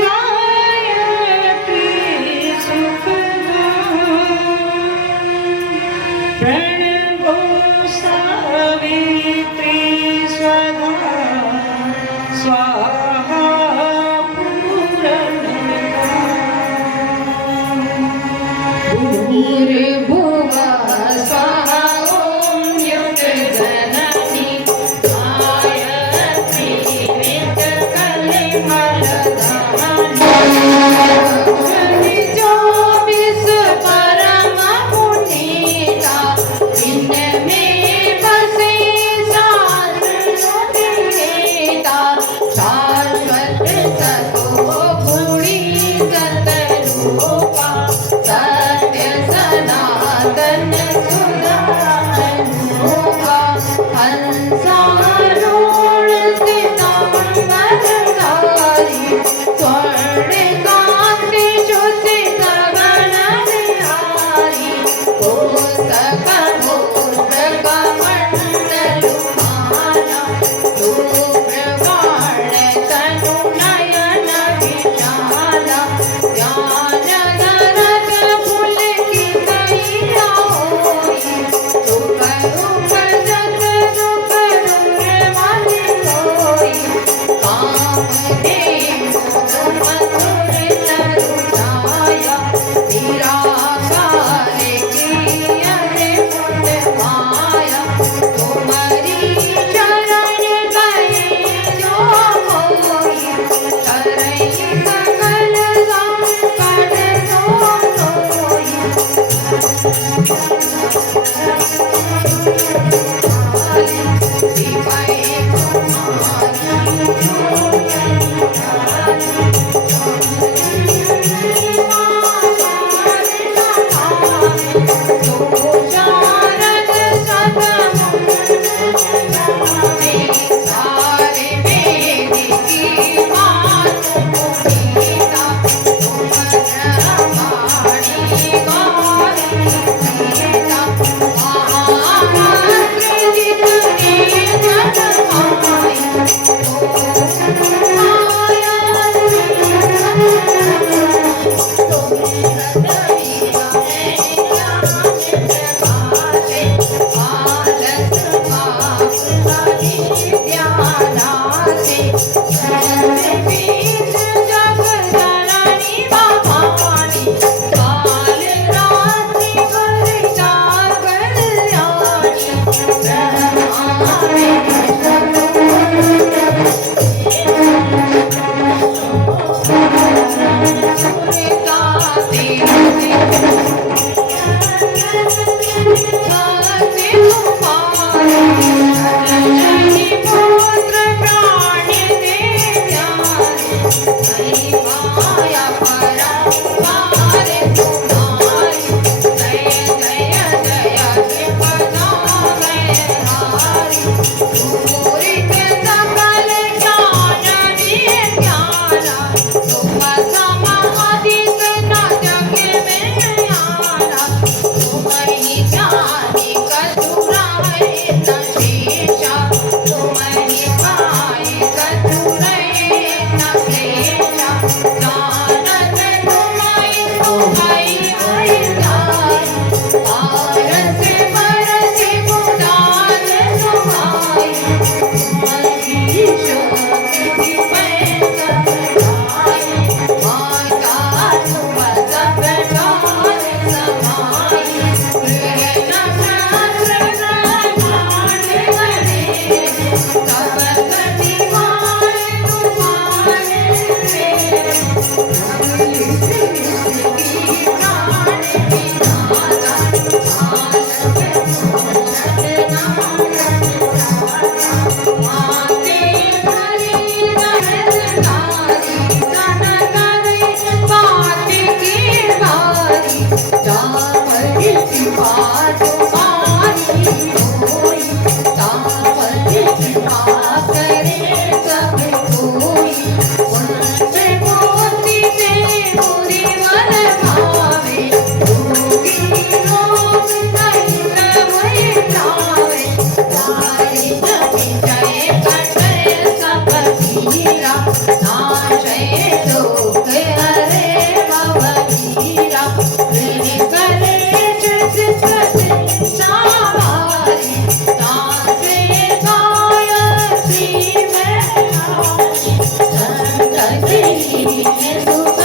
गायत्री सुखदायिनी प्रणवो सावित्री स्वधा स्वाहा भूर्भुवः स्वः ॐ युगजननी गायत्री वेदकलिमलधारिणी जो परम पुनीता इनमें बसे साधुता शाश्वत सतो गुणी गत रूपा सत्य सदा कृपा तुम्हारी होई, सावन कृपा करे सब कोई, उनसे मोती से मुरी वर भावे, रोगी रोग नहीं कोई लावे, तारी विजय कटे सब हीरा, नाशय दुख हरे भवहीरा, करे सावारी, तासे गायत्री में नारी, संतति सुख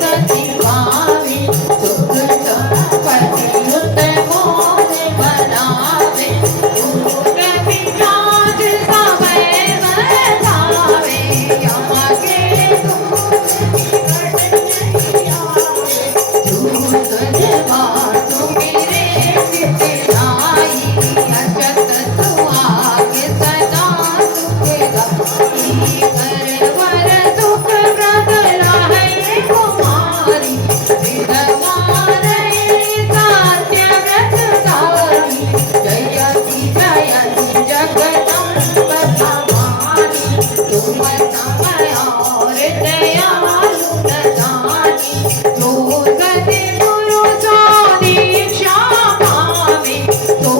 सति भावी, सुख संपत्ति युत मोर बनावे, भूत विराज समय बतावे, यहाँ के दूत निकट नहीं आवे, दूत जवासु मेरे चित आई, अचत सुहागे सदा सुख गाई, करवर सुख प्रद लाहे कुमारी, विधवा रहे साध्य व्रत सारी, जयति जयति जगदम्ब भवानी, तुम समय और दयालु दानी, जो सति गुरु सो दीक्षा पावे, तो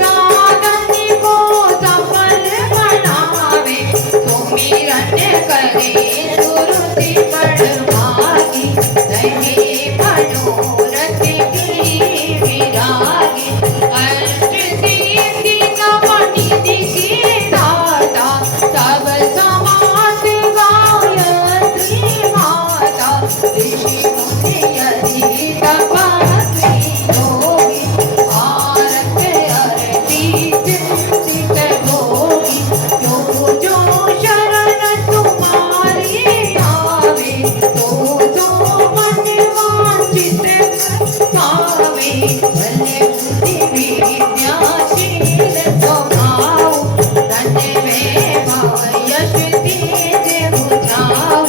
साधन को सफल बनावे, सुमिरन करे सुरति बड़भागी, रहे मनोरथ की विरागी, अष्ट सिद्धि नवनिधि की दाता, सब समाज गायत्री माता, ऋषि मुनि यदि तपस्वी योगी, भारत अरती चिंतित भोगी, जो शरण तुम्हारी आवे, तो मन वांछित पावे, भले बुद्धि विद्याशील स्वभाव, धन्य वैभव यश तेज बुझाऊ,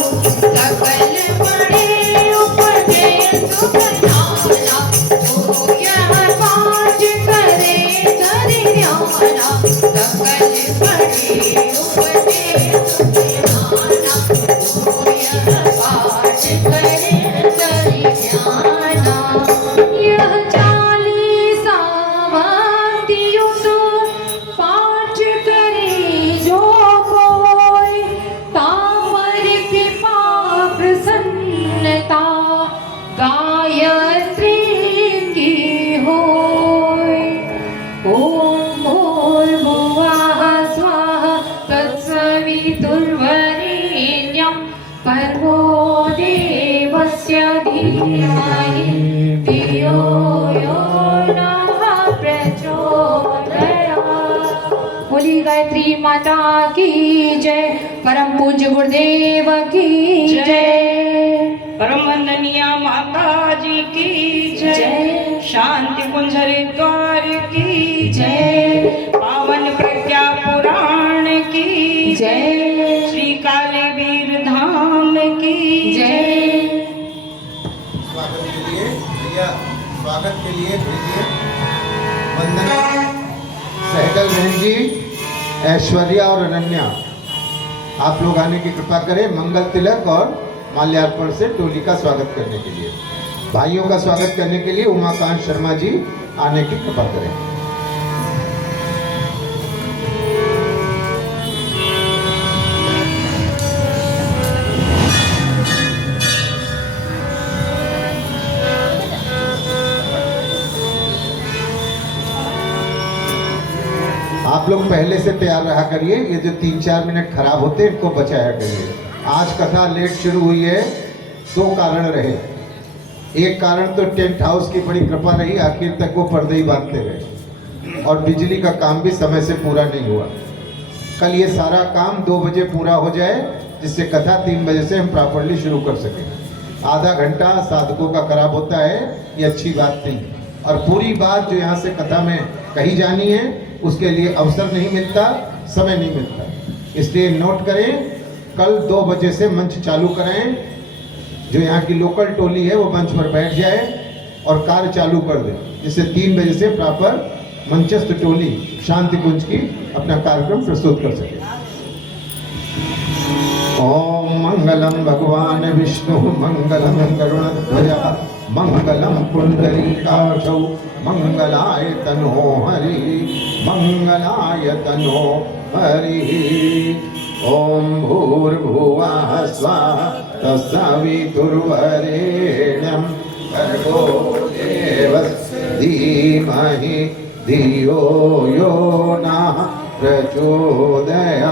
सकल बड़े उपजे सुख नाना, जो यह काज करे धरि ध्याना, सकल बड़े उपजे सुख नाना, जो यह काज करे धरि ध्याना, यह चालीसावा दियुत पाठ करे जो कोई, तावर कृपा प्रसन्नता गायत्री की होय, ओम भूर्भुवः स्वाहा तत्सवितुर्वरेण्यं, भर्गो देवस्य धीमहि धियो यो नः प्रचोदयात्। बोली गायत्री माता की जय, परम पूज्य गुरुदेव की जय, परम वंदनीय माता जी की जय, शांति कुंज हरिद्वार की जय, पावन प्रज्ञा पुराण की जय, श्री कालीवीर धाम की जय। स्वागत के लिए भैया, स्वागत के लिए भेजिए वंदना, सहगल बहन जी, ऐश्वर्या और अनन्या, आप लोग आने की कृपा करें मंगल तिलक और माल्यार्पण से टोली का स्वागत करने के लिए। भाइयों का स्वागत करने के लिए उमाकांत शर्मा जी आने की कृपा करें। आप लोग पहले से तैयार रहा करिए, ये जो 3-4 मिनट खराब होते हैं इनको बचाया करिए। आज कथा लेट शुरू हुई है, 2 कारण रहे। एक कारण तो टेंट हाउस की बड़ी कृपा रही, आखिर तक वो पर्दे ही बांधते रहे और बिजली का काम भी समय से पूरा नहीं हुआ। कल ये सारा काम 2 बजे पूरा हो जाए, जिससे कथा 3 बजे से हम प्रॉपरली शुरू कर सकें। आधा घंटा साधकों का खराब होता है, ये अच्छी बात नहीं। और पूरी बात जो यहाँ से कथा में कही जानी है उसके लिए अवसर नहीं मिलता, समय नहीं मिलता। इसलिए नोट करें, कल 2 बजे से मंच चालू कराएं। जो यहाँ की लोकल टोली है वो मंच पर बैठ जाए और कार्य चालू कर दें, जिससे 3 बजे से प्रॉपर मंचस्थ टोली शांति कुंज की अपना कार्यक्रम प्रस्तुत कर सके। ओम मंगलम भगवान विष्णु मंगलम गरुड़ध्वज मंगलम पुंडरीकाक्षौ मंगलाय तनो हरि मंगलाय तनो हरि। ओम भूर्भुवः स्वः तत्सवितुर्वरेण्यं भर्गो देवस्य धीमहि धियो यो नः प्रचोदयात्।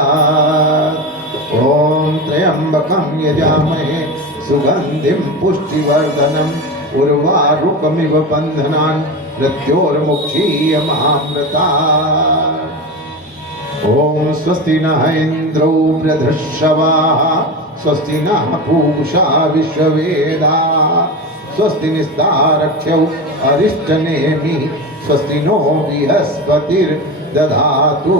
ओम त्र्यंबकं यजामहे सुगंधिं पुष्टिवर्धनम् उर्वारुकमिव बन्धनान् मृत्योर्मुक्षीयमामृतात्। ओम स्वस्ति नः इन्द्रो वृद्धश्रवाः स्वस्ति नः पूषा विश्ववेदाः स्वस्ति निस्तारक्ष्यौ अरिष्टनेमि स्वस्ति नो बृहस्पतिर्दधातु।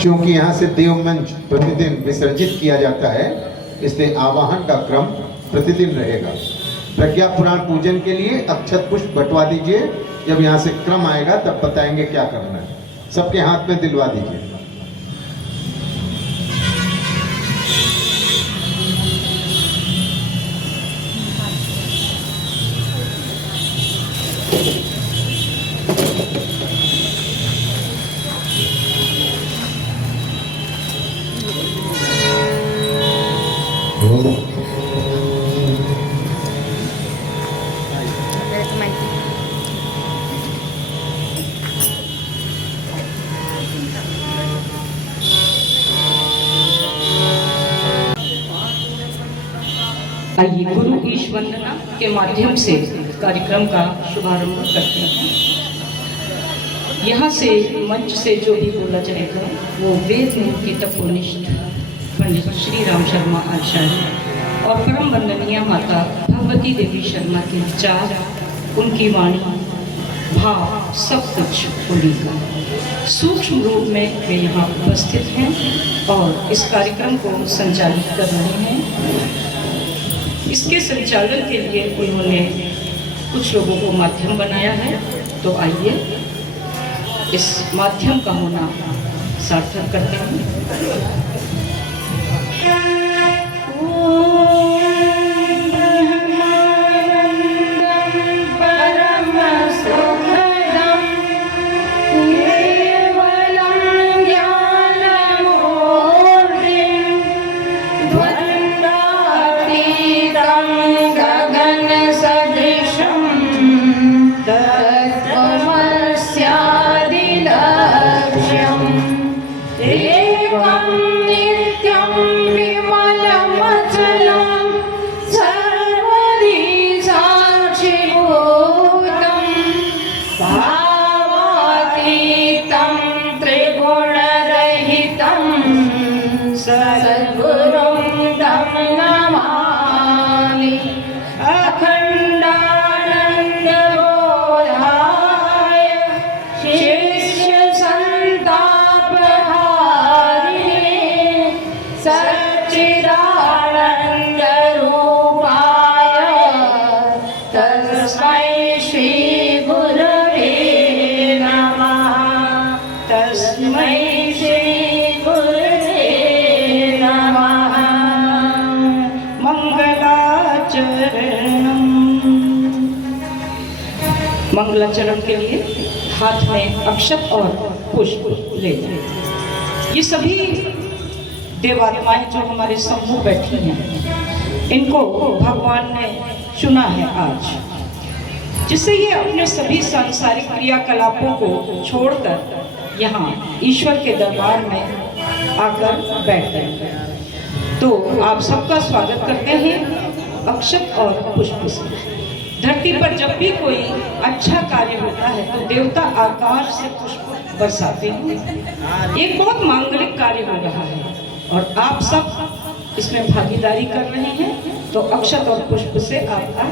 क्योंकि यहाँ से देव मंच प्रतिदिन विसर्जित किया जाता है, इसलिए आवाहन का क्रम प्रतिदिन रहेगा। प्रज्ञा पुराण पूजन के लिए अक्षत पुष्प बंटवा दीजिए। जब यहाँ से क्रम आएगा तब बताएंगे क्या करना है। सबके हाथ में दिलवा दीजिए। आइए गुरु ईश वंदना के माध्यम से कार्यक्रम का शुभारंभ करते हैं। यहाँ से मंच से जो भी बोला जाएगा वो वेद के तपोनिष्ठ पंडित श्री राम शर्मा आचार्य और परम वंदनीय माता भगवती देवी शर्मा के विचार, उनकी वाणी, भाव सब कुछ बोलेगा। सूक्ष्म रूप में वे यहाँ उपस्थित हैं और इस कार्यक्रम को संचालित कर रहे हैं। इसके संचालन के लिए उन्होंने कुछ लोगों को माध्यम बनाया है, तो आइए इस माध्यम का होना सार्थक करते हैं। मंगलाचरण के लिए हाथ में अक्षत और पुष्प ले लें। ये सभी देवात्माएं जो हमारे समूह बैठी हैं, इनको भगवान ने चुना है आज, जिससे ये अपने सभी सांसारिक क्रियाकलापों को छोड़कर यहाँ ईश्वर के दरबार में आकर बैठ गए। तो आप सबका स्वागत करते हैं अक्षत और पुष्प से। धरती पर जब भी कोई अच्छा कार्य होता है तो देवता आकाश से पुष्प बरसाते हैं। एक बहुत मांगलिक कार्य हो रहा है और आप सब इसमें भागीदारी कर रहे हैं, तो तो अक्षत और पुष्प से आपका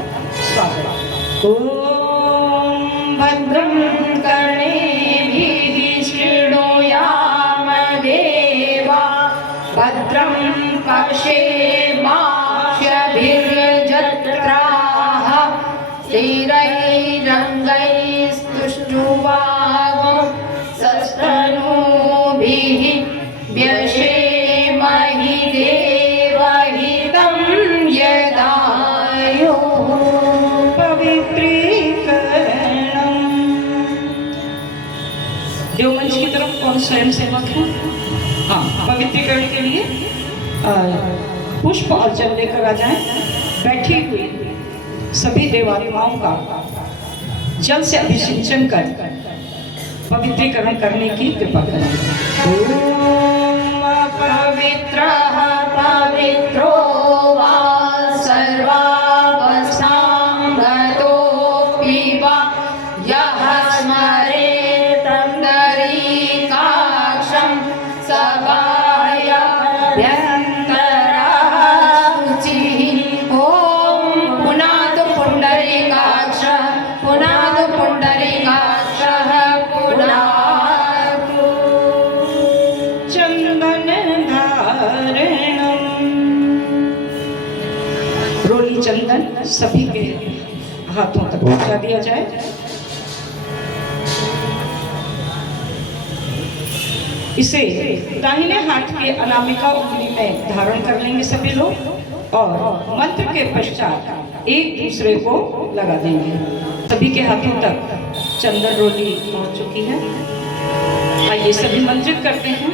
स्वागत। ओम भद्रं कर्णेभिः शृणुयाम देवा भद्रं पश्येमाक्षभिर्यजत्राः स्थिरैरङ्गैस्तुष्टुवागं सस्तनूभिः व्यशेमहि देवहितं यदायुः पवित्रीकरणम। देवमंच की तरफ कौन स्वयं सेवक है? हाँ, पवित्रीकरण के लिए पुष्प और जल लेकर आ जाएं। बैठी हुई सभी देवात्माओं का जल से अभिषेचन कर पवित्रीकरण करने की कृपा करें। पवित्रः पवित्रो वा सर्वावस्थांगतोऽपि वा यः स्मरेत् पुण्डरीकाक्षं सभायाभ्यन्तरः शुचिः। ॐ पुनातु पुण्डरीकाक्षः पुनातु पुण्डरीकाक्षः पुनातु। चंदन धारणम। रोली चंदन सभी के हाथों तक पहुंचा दिया जाए। इसे दाहिने हाथ के अनामिका उंगली में धारण कर लेंगे सभी लोग और मंत्र के पश्चात एक दूसरे को लगा देंगे। सभी के हाथों तक चंदन रोली पहुंच चुकी है। आइए सभी मंत्रित करते हैं।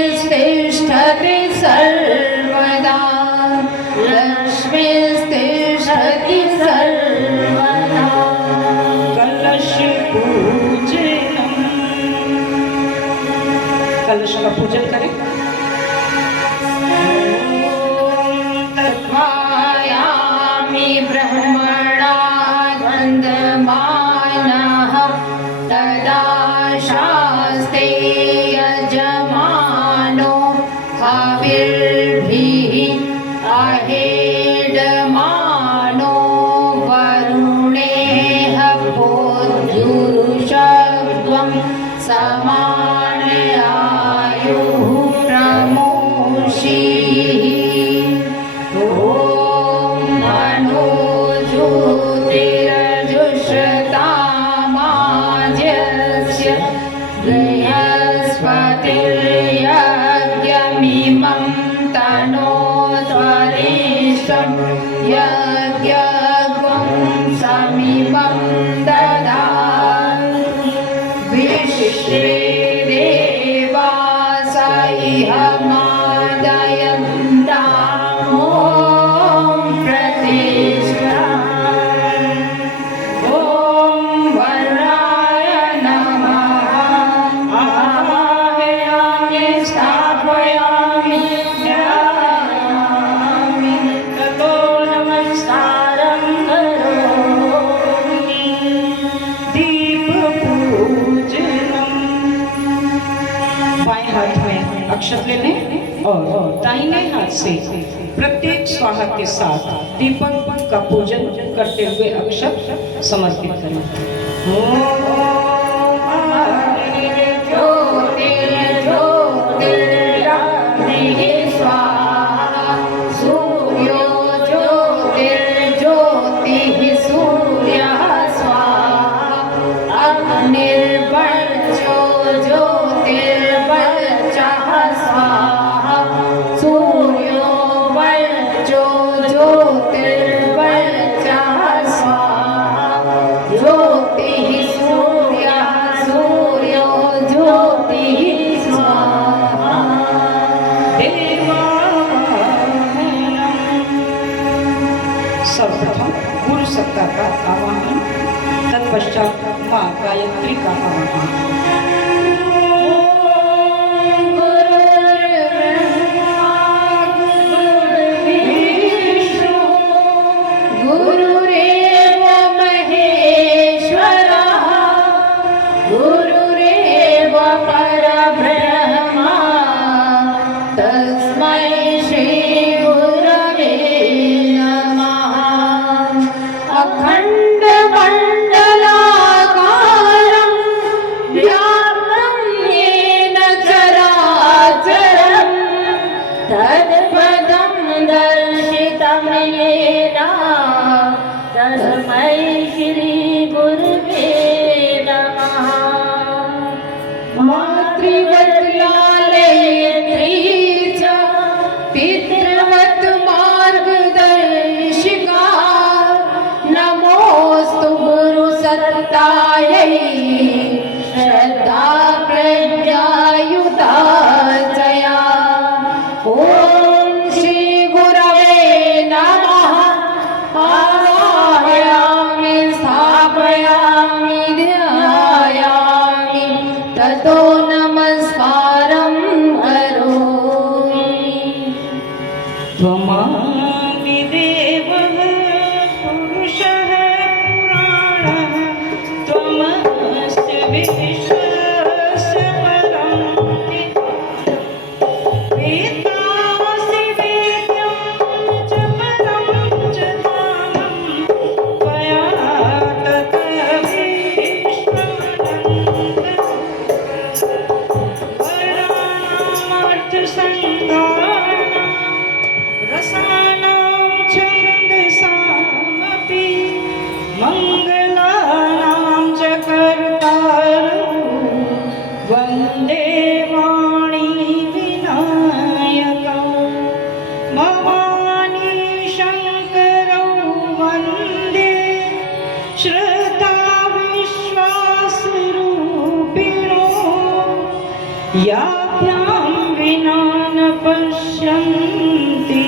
लक्ष्मीस्तिष्ठति सर्वदा लक्ष्मीस्तिष्ठति सर्वदा। कलश पूजनम। कलश का पूजन करें। तत्त्वायामि ब्रह्मणा वन्दमानः तदा शास्ते यजमानो हविर्भिः आहेडमानो वरुणेह पोद्युरुषध्वं समानयायुः प्रमोषीः। ॐ मनोज्योतिरजुषतामाज्यस्य बृहस्पतिर्यज्ञमिमं तनोत्वरिष्ठं यज्ञं समिमं ददातु। विश्वे देवास इह मादयन्ताम्। ॐ प्रतिष्ठा। ॐ वराय नमः। आवाहयामि स्थापयामि ध्यायामि ततो नमस्कारं करोमि। दीप पूजनम। बाएं हाथ में अक्षत ले लें और दाहिने हाथ से प्रत्येक स्वाहा के साथ दीपक का पूजन करते हुए अक्षत समर्पित करें। ज्योतिर्ज्योतिर्ग्निः स्वाहा सूर्यो ज्योतिर्ज्योतिः सूर्यः स्वाहा अग्निर्वर्चो ज्योतिर्वर्चः स्वाहा सूर्यो वर्चो ज्योतिर्वर्चः स्वाहा ज्योतिः सूर्यः सूर्यो ज्योतिः स्वाहा। सर्वप्रथम गुरु सत्ता का आवाहन, तत्पश्चात माँ गायत्री का आवाहन। गुरु तस्मै श्री गुरवे नमः। अखण्डमण्डलाकारं व्याप्तं येन चराचरं तत्पदं दर्शितं येन तस्मै श्री गुरवे नमः। मातृवत्लालयत्री च पितृवत् मार्गदर्शिका नमोऽस्तु गुरुसत्तायै श्रद्धा प्रज्ञायुता जया। ॐ श्री गुरवे नमः। आवाहयामि स्थापयामि ध्यायामि ततो नमस्कारं करोमि। त्वमामि देवः पुरुषः पुराणः त्वमस्य विश्वस्य परं वेदासि वेद्यं च परं च धामं त्वया ततविश्वमनन्तपराणामर्थसङ्गाणां रसानां छन्दसामपि मङ्गलानां च कर्तारौ वन्दे वाणी विनायकौ भवानी शङ्करौ वन्दे श्रद्धा विश्वासरूपिणो याभ्यां विना न पश्यन्ति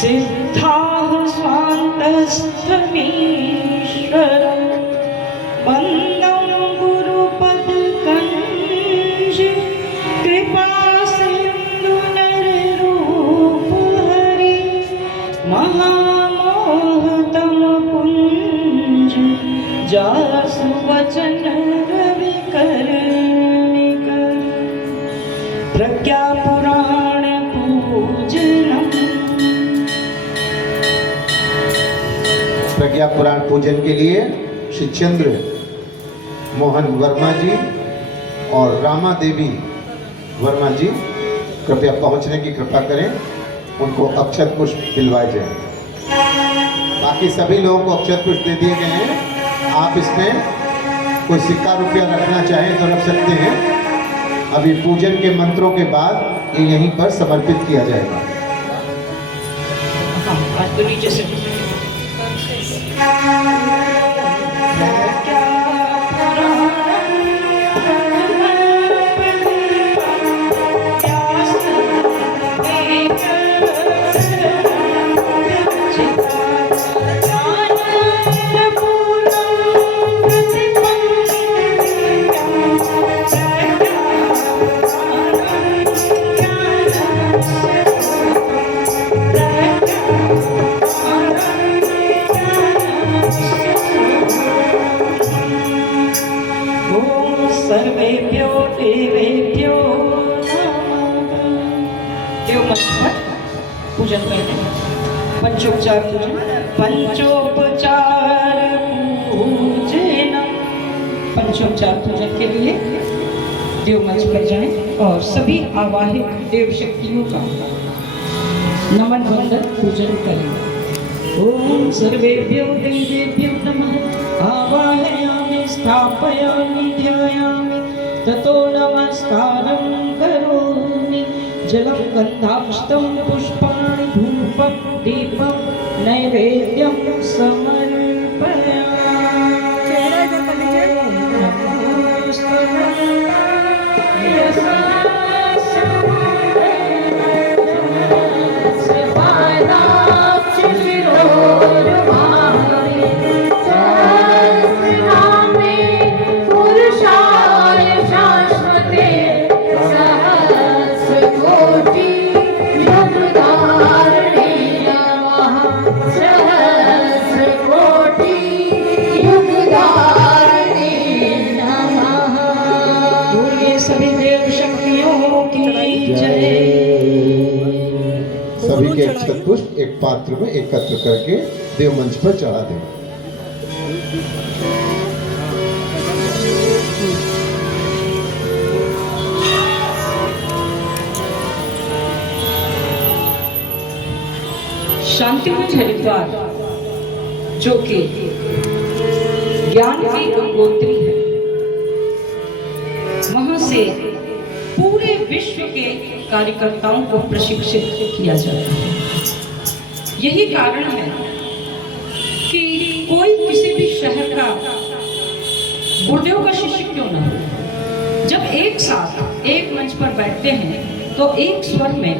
सिद्धाः स्वान्तस्थमीश्वरम् वन्दं गुरुपदकञ्ज कृपासिन्धुनररूपहरि महामोहतमपुञ्ज जासु वचन रविकर्णिकर प्रज्ञापुराण पूजनम्। प्रज्ञा पुराण पूजन के लिए श्री चंद्र मोहन वर्मा जी और रामा देवी वर्मा जी कृपया पहुंचने की कृपा करें, उनको अक्षत पुष्प दिलवाए जाए। बाकी सभी लोगों को अक्षत पुष्प दे दिए गए हैं। आप इसमें कोई सिक्का रुपया रखना चाहें तो रख सकते हैं। अभी पूजन के मंत्रों के बाद ये यहीं पर समर्पित किया जाएगा। हाँ, आज तो नीचे से सर्वेभ्यो देवेभ्यो नमः। देव मंत्र पर पूजन करते हैं। पंचोपचार पूजन। पंचोपचार पूजन। पंचोपचार पूजन के लिए देव मंच पर जाएं और सभी आवाहित देव शक्तियों का नमन वंदन पूजन करें। ओम सर्वेभ्यो देवेभ्यो नमः। आवाहयामि स्थापयामि ध्यायामि ततो नमस्कारं करोमि। जलं गन्धाक्षतं पुष्पाणि धूपं दीपं नैवेद्यं समर्पयामि। सभी देव शक्ति सभी के अक्षत पुष्प एक पात्र में एकत्र करके देव मंच पर चढ़ा दें। शांतिकुंज हरिद्वार जो कि ज्ञान की गंगोत्री है, वहां से पूरे विश्व के कार्यकर्ताओं को प्रशिक्षित किया जाता है। यही कारण है कि कोई किसी भी शहर का गुरुदेव का शिष्य क्यों ना हो, जब एक साथ एक मंच पर बैठते हैं तो एक स्वर में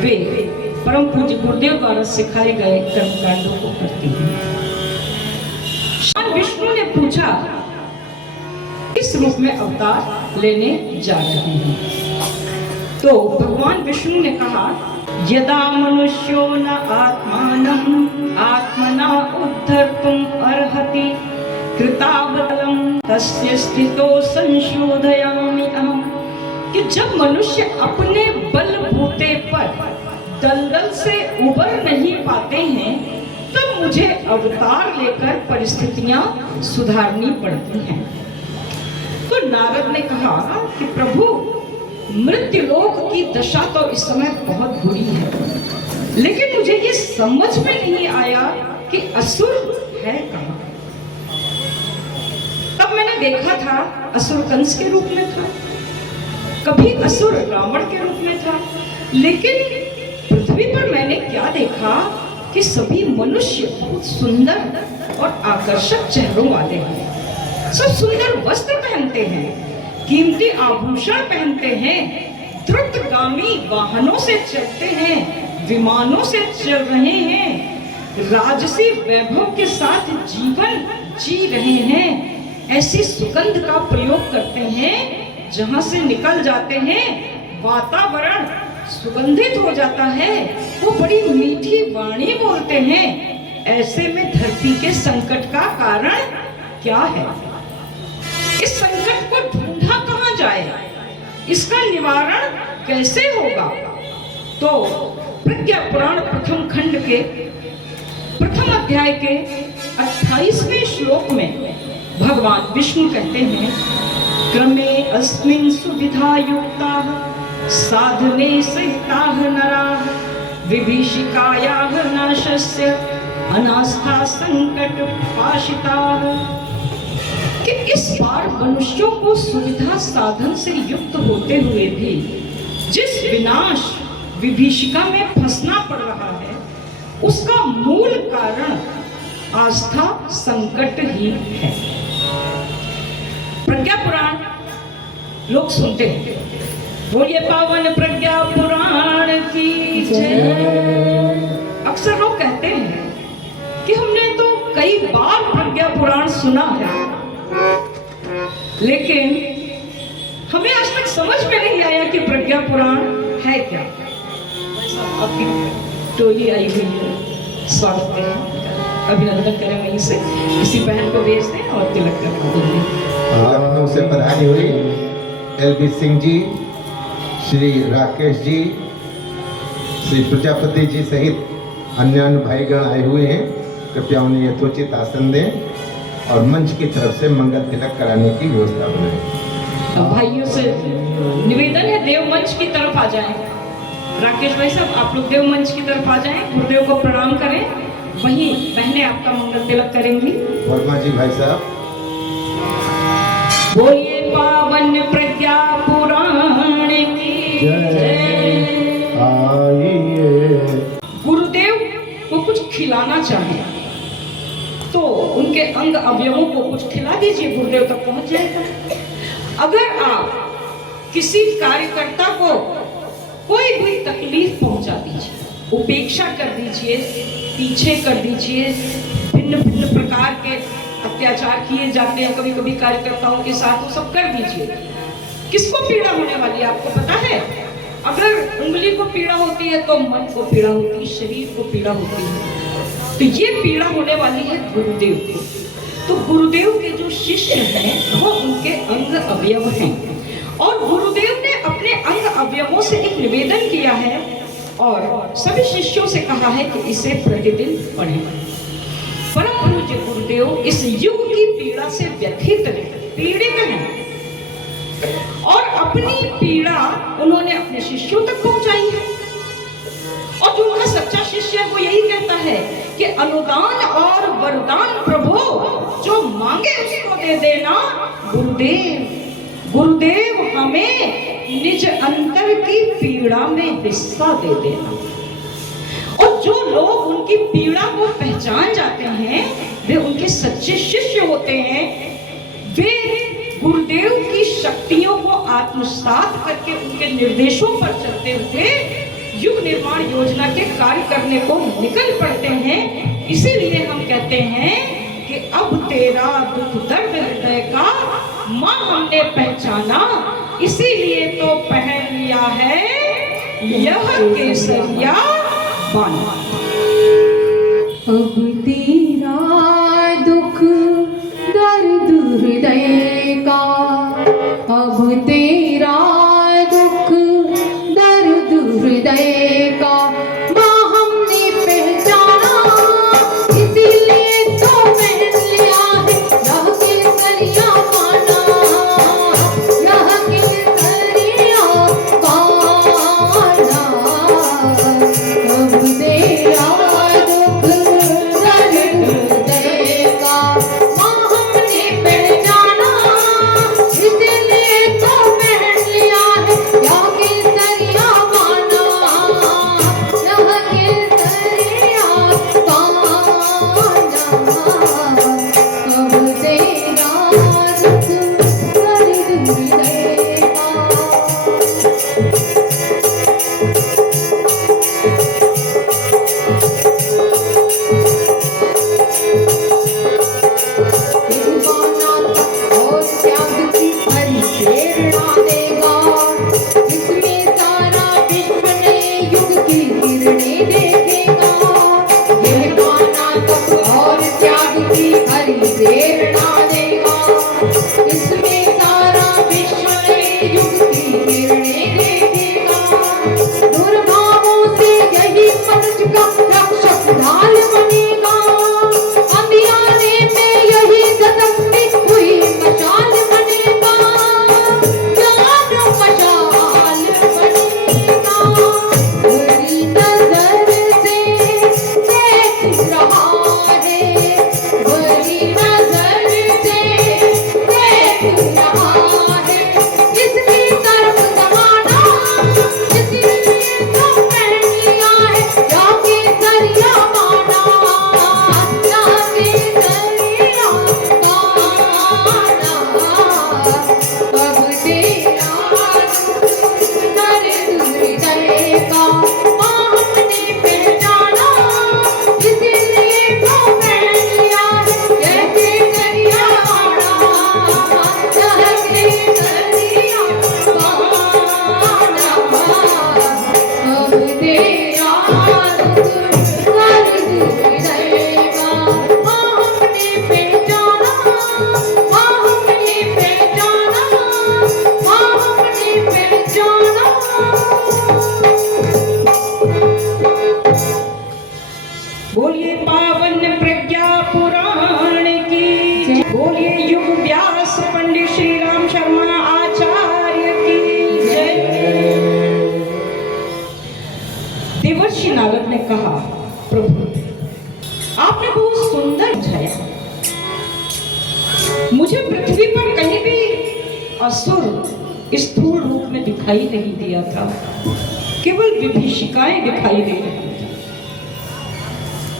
वे परम पूज्य गुरुदेव द्वारा सिखाए गए कर्मकांडों को करते हैं। भगवान विष्णु ने पूछा, इस रूप में अवतार लेने जा रहे हैं। तो भगवान विष्णु ने कहा, यदा मनुष्यो न आत्मानं आत्मना उद्धर्तुम अर्हति कृतावतलं तस्य स्थितो संशोधयामि अहम्। कि जब मनुष्य अपने बलबूते पर दलदल से उबर नहीं पाते हैं, तब मुझे अवतार लेकर परिस्थितियां सुधारनी पड़ती हैं। तो नारद ने कहा कि प्रभु, मृत्युलोक की दशा तो इस समय बहुत बुरी है, लेकिन मुझे ये समझ में नहीं आया कि असुर है कहाँ। तब मैंने देखा था असुर कंस के रूप में था, कभी असुर रावण के रूप में था, लेकिन पृथ्वी पर मैंने क्या देखा कि सभी मनुष्य बहुत सुंदर और आकर्षक चेहरों वाले हैं। सब सुंदर वस्त्र पहनते हैं, कीमती आभूषण पहनते हैं, द्रुतगामी वाहनों से चलते हैं, विमानों से चल रहे हैं, राजसी वैभव के साथ जीवन जी रहे हैं। ऐसी सुगंध का प्रयोग करते हैं, जहां से निकल जाते हैं वातावरण सुगंधित हो जाता है। वो बड़ी मीठी वाणी बोलते हैं। ऐसे में धरती के संकट का कारण क्या है? इस संकट को ढूंढा कहां जाए? इसका निवारण कैसे होगा? तो प्रज्ञा पुराण प्रथम खंड के प्रथम अध्याय के 28वें श्लोक में भगवान विष्णु कहते हैं, क्रमे अस्मिन् सुविधा युक्ताः साधने सहिताः नराः विभीषिकायाः नाशस्य अनास्था संकट पाशिताः। कि इस बार मनुष्यों को सुविधा साधन से युक्त होते हुए भी जिस विनाश विभीषिका में फंसना पड़ रहा है, उसका मूल कारण आस्था संकट ही है। प्रज्ञा पुराण लोग सुनते हैं, बोलिए पावन प्रज्ञा पुराण की जय। अक्सर लोग कहते हैं कि हमने तो कई बार प्रज्ञा पुराण सुना है, लेकिन हमें आज तक समझ में नहीं आया कि प्रज्ञा पुराण है क्या। आपकी टोली आई हुई है, स्वागत करें, अभिनंदन करें वहीं से। इसी बहन को भेज दें और तिलक करवा देंगे। लखनऊ से पधारी हुई एलबी सिंह जी, श्री राकेश जी, श्री प्रजापति जी सहित अन्य भाईगण आए हुए हैं। कृपया उन्हें यथोचित आसन दें और मंच की तरफ से मंगल तिलक कराने की व्यवस्था बनाएं। भाइयों से निवेदन है, देव मंच की तरफ आ जाएं। राकेश भाई साहब, आप लोग देव मंच की तरफ आ जाएं, गुरुदेव को प्रणाम करें, वहीं बहनें आपका मंगल तिलक करेंगी। वर्मा जी भाई साहब, बोलिए पावन प्रज्ञा पुराण की जय। गुरुदेव को कुछ खिलाना चाहिए तो उनके अंग अवयवों को कुछ खिला दीजिए, गुरुदेव तक पहुंच जाएगा। अगर आप किसी कार्यकर्ता को कोई भी तकलीफ पहुंचा दीजिए, उपेक्षा कर दीजिए, पीछे कर दीजिए, भिन्न भिन्न प्रकार के अत्याचार किए जाते हैं कभी कभी कार्यकर्ताओं के साथ, वो सब कर दीजिए। किसको पीड़ा होने वाली है आपको पता है? अगर उंगली को पीड़ा होती है तो मन को पीड़ा होती है, शरीर को पीड़ा होती है। तो ये पीड़ा होने वाली है गुरुदेव को। तो गुरुदेव के जो शिष्य हैं वो उनके अंग अवयव हैं, और गुरुदेव ने अपने अंग अवयवों से एक निवेदन किया है और सभी शिष्यों से कहा है कि इसे प्रतिदिन पढ़ें। परम पूज्य गुरुदेव इस युग की पीड़ा से व्यथित हैं, पीड़ित हैं और अपनी पीड़ा उन्होंने अपने शिष्यों तक पहुंचाई है। और जो उनका सच्चा शिष्य है वो यही कहता है कि अनुदान और वरदान प्रभु जो मांगे उसको दे देना। गुरुदेव गुरुदेव हमें निज अंतर की पीड़ा में हिस्सा दे देना। और जो लोग उनकी पीड़ा को पहचान जाते हैं वे उनके सच्चे शिष्य होते हैं। वे गुरुदेव की शक्तियों को आत्मसात करके उनके निर्देशों पर चलते हुए युग निर्माण योजना के कार्य करने को निकल पड़ते हैं। इसीलिए हम कहते हैं कि अब तेरा दुख दर्द हृदय का माँ हमने पहचाना, इसीलिए तो पहन लिया है यह केसरिया बाना। अब तेरा दुख दर्द हृदय का, अब तेरा दुख दर्द हृदय का माँ हमने पहचाना, इसीलिए तो पहन लिया है यह केसरिया बाना, यह केसरिया बाना। अब तेरा दुख दर्द हृदय का माँ हमने पहचाना, इसीलिए तो पहन लिया है यह केसरिया बाना, यह केसरिया बाना। अब तेरा दुख दर्द हृदय का। और त्याग की हरी प्रेरणा देगा, इसमें सारा विश्व नए युग की किरणें देखेगा। यह गाना तप और त्याग की हरी प्रेरणा देगा, इसमें सारा विश्व नए युग की किरणें देखेगा। दुर्भावों से यही मनुष्य का रक्षक ढाल बनेगा, अंधियारे में यही सतत हुई मशाल बनेगा, ज्ञान मशाल बनेगा। बुरी नजर से देख रहा है, बुरी नजर से देख रहा है, इसकी तरफ जमाना, इसलिए तो पहन लिया है या केसरिया बाना, या केसरिया बाना। अब तेरा दुख दर्द हृदय का माँ हमने पहचाना, इसीलिए तो पहन लिया है यह केसरिया बाना, यह केसरिया बाना। अब तेरा दुख दर्द हृदय का माँ हमने पहचाना, माँ हमने पहचाना, माँ हमने पहचाना। बोलिए पावन प्रज्ञा पुराण की, बोलिए युग व्यास पंडित श्री राम शर्मा आचार्य की जय। देवर्षि नारद ने कहा, प्रभु आपने बहुत सुंदर बुझाया, मुझे पृथ्वी पर कहीं भी असुर स्थूल रूप में दिखाई नहीं दिया था, केवल विभीषिकाएं दिखाई दे रही थी।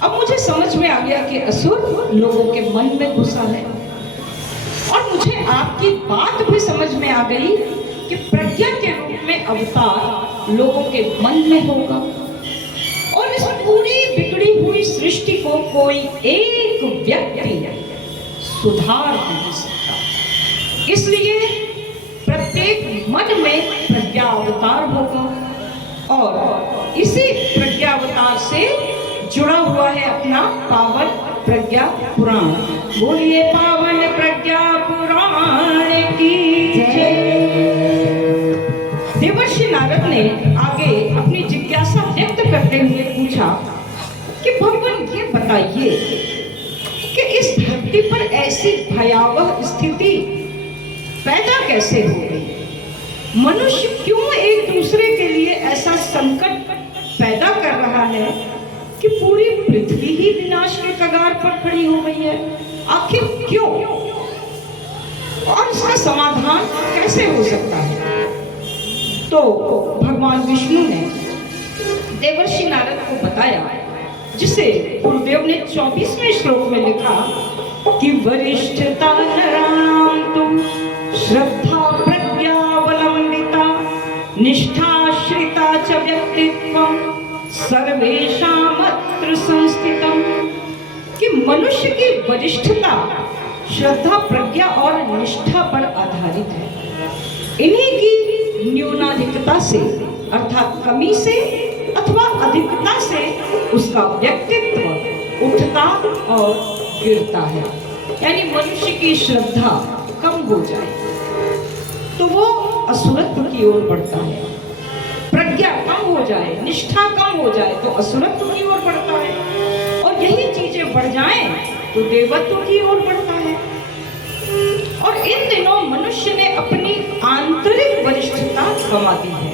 अब मुझे समझ में आ गया कि असुर लोगों के मन में घुसा है, और मुझे आपकी बात भी समझ में आ गई कि प्रज्ञा के रूप में अवतार लोगों के मन में होगा, और इस पूरी बिगड़ी हुई सृष्टि को कोई एक व्यक्ति सुधार नहीं सकता। इसलिए प्रत्येक मन में प्रज्ञा अवतार होगा, और इसी प्रज्ञा अवतार से जुड़ा हुआ है अपना पावन प्रज्ञा पुराण। बोलिए पावन प्रज्ञा पुराण की जय। देवर्षि नारद ने आगे अपनी जिज्ञासा व्यक्त हुए पूछा कि भगवान ये बताइए कि इस धरती पर ऐसी भयावह स्थिति पैदा कैसे हो गई? मनुष्य क्यों एक दूसरे के लिए ऐसा संकट पैदा कर रहा है कि पूरी पृथ्वी ही विनाश के कगार पर खड़ी हो गई है? आखिर क्यों? और इसका समाधान कैसे हो सकता है? तो भगवान विष्णु ने देवर्षि नारद को बताया, जिसे गुरुदेव ने 24वें श्लोक में लिखा कि वरिष्ठता नराणां तुम श्रद्धा प्रज्ञावलंबिता निष्ठाश्रिता च व्यक्तित्वं सर्वेषामत्र संस्थितम्, कि मनुष्य की वरिष्ठता श्रद्धा प्रज्ञा और निष्ठा पर आधारित है। इन्हीं की न्यूनाधिकता से अर्थात कमी से अथवा अधिकता से उसका व्यक्तित्व उठता और गिरता है। यानी मनुष्य की श्रद्धा कम हो जाए तो वो असुरत्व की ओर बढ़ता है, प्रज्ञा कम हो जाए, निष्ठा कम हो जाए तो असुरत्व की ओर बढ़ता है, और यही चीजें बढ़ जाएं तो देवत्व की ओर बढ़ता है। और इन दिनों मनुष्य ने अपनी आंतरिक वरिष्ठता गंवा दी है,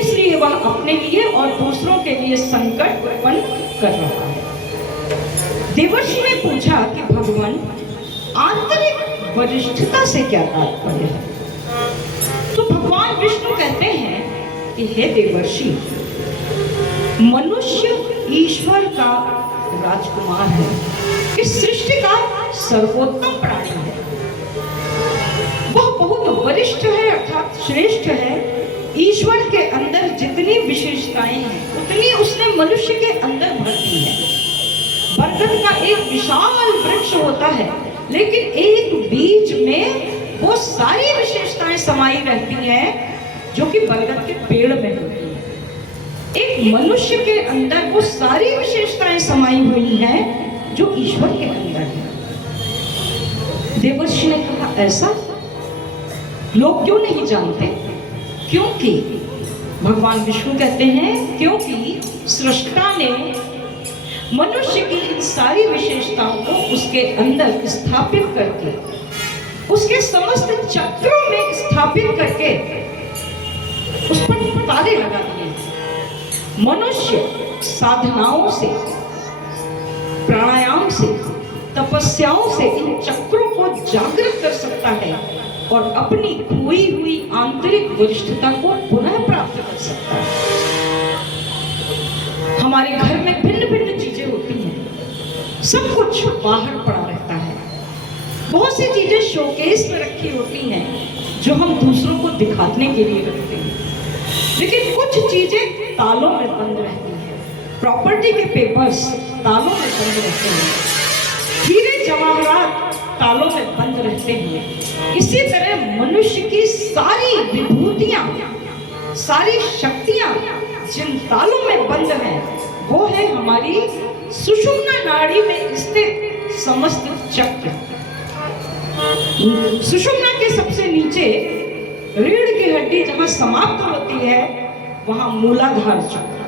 इसलिए वह अपने लिए और दूसरों के लिए संकट उत्पन्न कर रहा है। देवर्षि ने पूछा कि भगवान, आंतरिक वरिष्ठता से क्या तात्पर्य है? तो भगवान विष्णु कहते हैं कि हे देवर्षि, मनुष्य ईश्वर का राजकुमार है, इस सृष्टि का सर्वोत्तम प्राणी है, वह बहुत वरिष्ठ है अर्थात श्रेष्ठ है। ईश्वर के अंदर जितनी विशेषताएं हैं उतनी उसने मनुष्य के अंदर भर दी है। बरगद का एक विशाल वृक्ष होता है, लेकिन एक बीज में वो सारी विशेषताएं समाई रहती हैं जो कि बरगद के पेड़ में होती है। एक मनुष्य के अंदर वो सारी विशेषताएं समाई हुई हैं जो ईश्वर के अंदर है। देवर्षि ने कहा, ऐसा लोग क्यों नहीं जानते? क्योंकि भगवान विष्णु कहते हैं, क्योंकि सृष्टा ने मनुष्य की इन सारी विशेषताओं को उसके अंदर स्थापित करके, उसके समस्त चक्रों में स्थापित करके उस पर ताले लगा दिए। मनुष्य साधनाओं से, प्राणायाम से, तपस्याओं से इन चक्रों को जागृत कर सकता है और अपनी खोई हुई आंतरिक वरिष्ठता को पुनः प्राप्त कर सकता है। हमारे घर में भिन्न भिन्न चीजें होती हैं, सब कुछ बाहर पड़ा रहता है। बहुत सी चीजें शोकेस में रखी होती हैं जो हम दूसरों को दिखाने के लिए रखते हैं, लेकिन कुछ चीजें तालों में बंद रहती हैं। प्रॉपर्टी के पेपर्स तालों में बंद रहते हैं, हीरे जवाहरात तालों में बंद रहते हैं। इसी तरह मनुष्य की सारी विभूतियां, सारी शक्तियां जिन तालों में बंद हैं वो है हमारी सुषुम्ना नाड़ी में स्थित समस्त चक्र। सुषुम्ना के सबसे नीचे रीढ़ की हड्डी जहां समाप्त होती है वहां मूलाधार चक्र,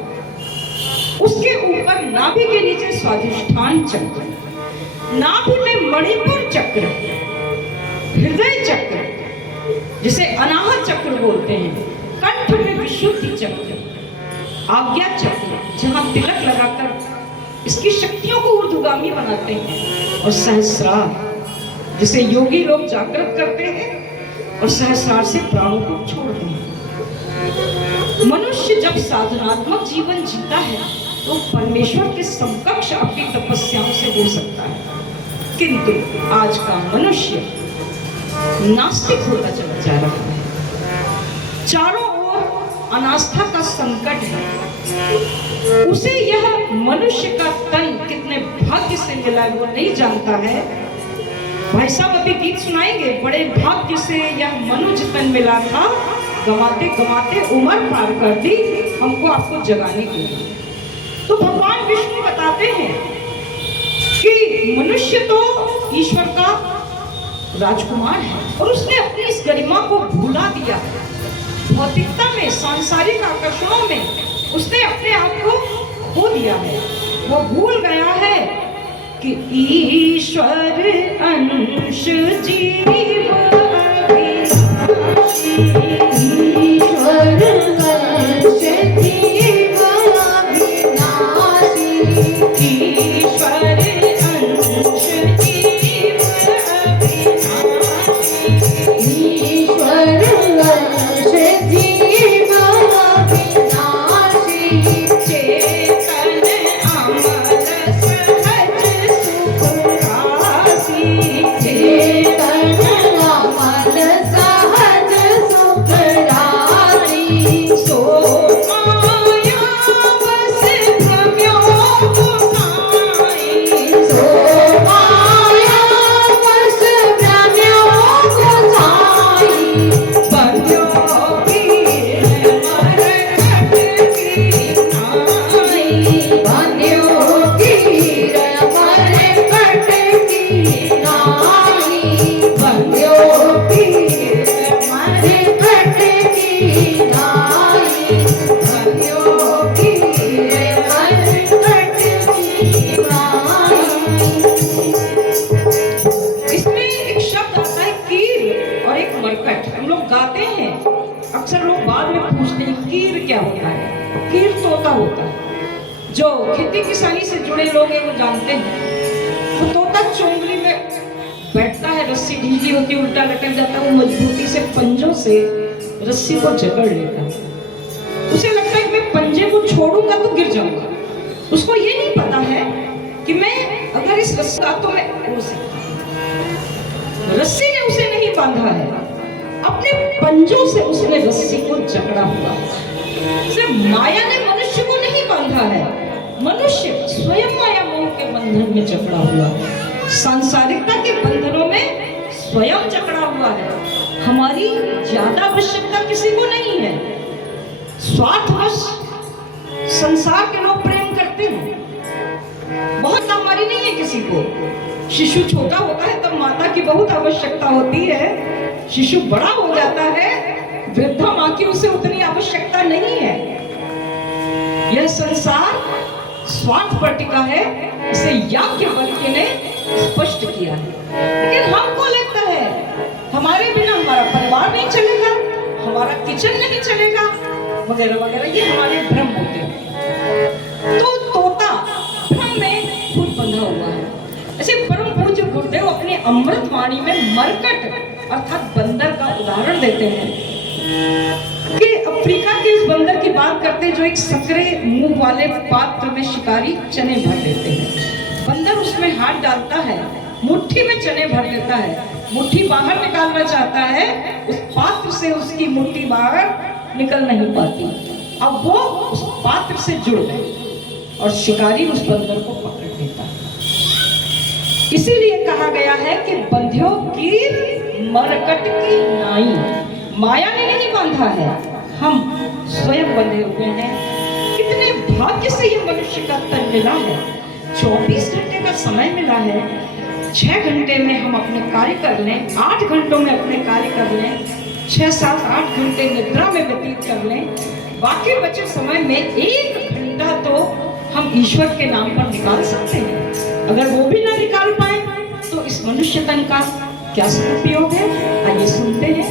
उसके ऊपर नाभि के नीचे स्वाधिष्ठान चक्र, नाभि में मणिपुर चक्र, हृदय चक्र जिसे अनाहत चक्र बोलते हैं, कंठ में विशुद्धि चक्र, आज्ञा चक्र जहां तिलक लगाकर इसकी शक्तियों को ऊर्ध्वगामी बनाते हैं, और सहस्रार जिसे योगी लोग जागृत करते हैं और सहस्रार से प्राणों को छोड़ते हैं। मनुष्य जब साधनात्मक जीवन जीता है तो परमेश्वर के समकक्ष अपनी तपस्याओं से हो सकता है, किंतु आज का मनुष्य नास्तिक होता चला जा रहा है। चारों ओर अनास्था का संकट है। उसे यह मनुष्य का तन कितने भाग्य से मिला है वो नहीं जानता है। भाई साहब अभी गीत सुनाएंगे, बड़े भाग्य से यह मनुष्य तन मिला था, गवाते गवाते उम्र पार कर दी हमको आपको जगाने के लिए। तो भगवान विष्णु बताते हैं कि मनुष्य तो ईश्वर का राजकुमार है और उसने अपनी इस गरिमा को भुला दिया। भौतिकता में, सांसारिक आकर्षणों में उसने अपने आप को दिया है। वो भूल गया है कि ईश्वर अंश जीव अविनाशी। ईश्वर अंश जीव अविनाशी। ईश्वर अंश जीव अविनाशी। ईश्वर अंश जीव अविनाशी। चेतन अमर सहज सुख राशि। चेतन अमर सहज सुख राशि। सो माया बस भ्रम्यो गोसाई। सो माया बस भ्रम्यो गोसाई। बंध्यो की मरकट की नाई। बंध्यो कीर मरकट की नाई। बंध्यो कीर मरकट की नाई। बंध्यो कीर मरकट की नाई। इसमें एक शब्द आता है कीर और एक मरकट। हम लोग गाते हैं, अक्सर लोग बाद में पूछते हैं कीर क्या होता है। कीर तोता होता है। जो खेती किसानी से जुड़े लोग हैं वो जानते हैं। वो तोता चोंगली में बैठता है, रस्सी ढीली होती है, उल्टा लटक जाता है, वो मजबूती से पंजों से रस्सी को जकड़ लेता है। उसे लगता है कि मैं पंजे को छोड़ूंगा तो गिर जाऊंगा। उसको ये नहीं पता है कि मैं अगर इस रस्सी का तो मैं उड़ सकता हूं। रस्सी ने उसे नहीं बांधा है, अपने पंजों से उसने रस्सी को जकड़ा हुआ है। सिर्फ माया ने मनुष्य को नहीं बांधा है, मनुष्य स्वयं माया मोह के बंधन में जकड़ा हुआ है। सांसारिकता के बंधनों में स्वयं जकड़ा हुआ है। हमारी ज्यादा आवश्यकता किसी को नहीं है। स्वार्थवश संसार के लोग प्रेम करते हैं, बहुत हमारी नहीं है किसी को। शिशु छोटा होता है तब माता की बहुत आवश्यकता होती है। शिशु बड़ा हो जाता है, वृद्धा माँ की उसे उतनी आवश्यकता नहीं है। यह संसार स्वार्थ पर टिका है, इसे याज्ञवल्क्य ने स्पष्ट किया है। लेकिन हमको लगता है हमारे बिना हमारा परिवार नहीं चलेगा, हमारा किचन नहीं चलेगा, वगैरह वगैरह, ये हमारे भ्रम होते हैं। तो तोता भ्रम में खुद बंधा हुआ है। ऐसे परम पूज्य गुरुदेव अपने अमृत वाणी में मरकट अर्थात बंदर का उदाहरण देते हैं कि अफ्रीका के इस बंदर की बात करते हैं जो एक सकरे मुंह वाले पात्र में शिकारी चने भर देते हैं। बंदर उसमें हाथ डालता है, मुट्ठी में चने भर देता है, मुट्ठी बाहर निकालना चाहता है, उस पात्र से उसकी मुट्ठी बाहर निकल नहीं पाती। अब वो उस पात्र से जुड़ गए और शिकारी उस बंदर को पकड़ लेता है। इसीलिए कहा गया है कि बंध्यो कीर मरकट की नाई। माया ने नहीं बांधा है, हम स्वयं बंधे हुए हैं। कितने भाग्य से ये मनुष्य का तन मिला है। 24 घंटे का समय मिला है। 6 घंटे में हम अपने कार्य कर लें, 8 घंटों में अपने कार्य कर लें, 6, 7, 8 घंटे निद्रा में व्यतीत कर लें। बाकी बचे समय में 1 घंटा तो हम ईश्वर के नाम पर निकाल सकते हैं। अगर वो भी ना निकाल पाए तो इस मनुष्य तन का क्या सदुपयोग है? आइए सुनते हैं।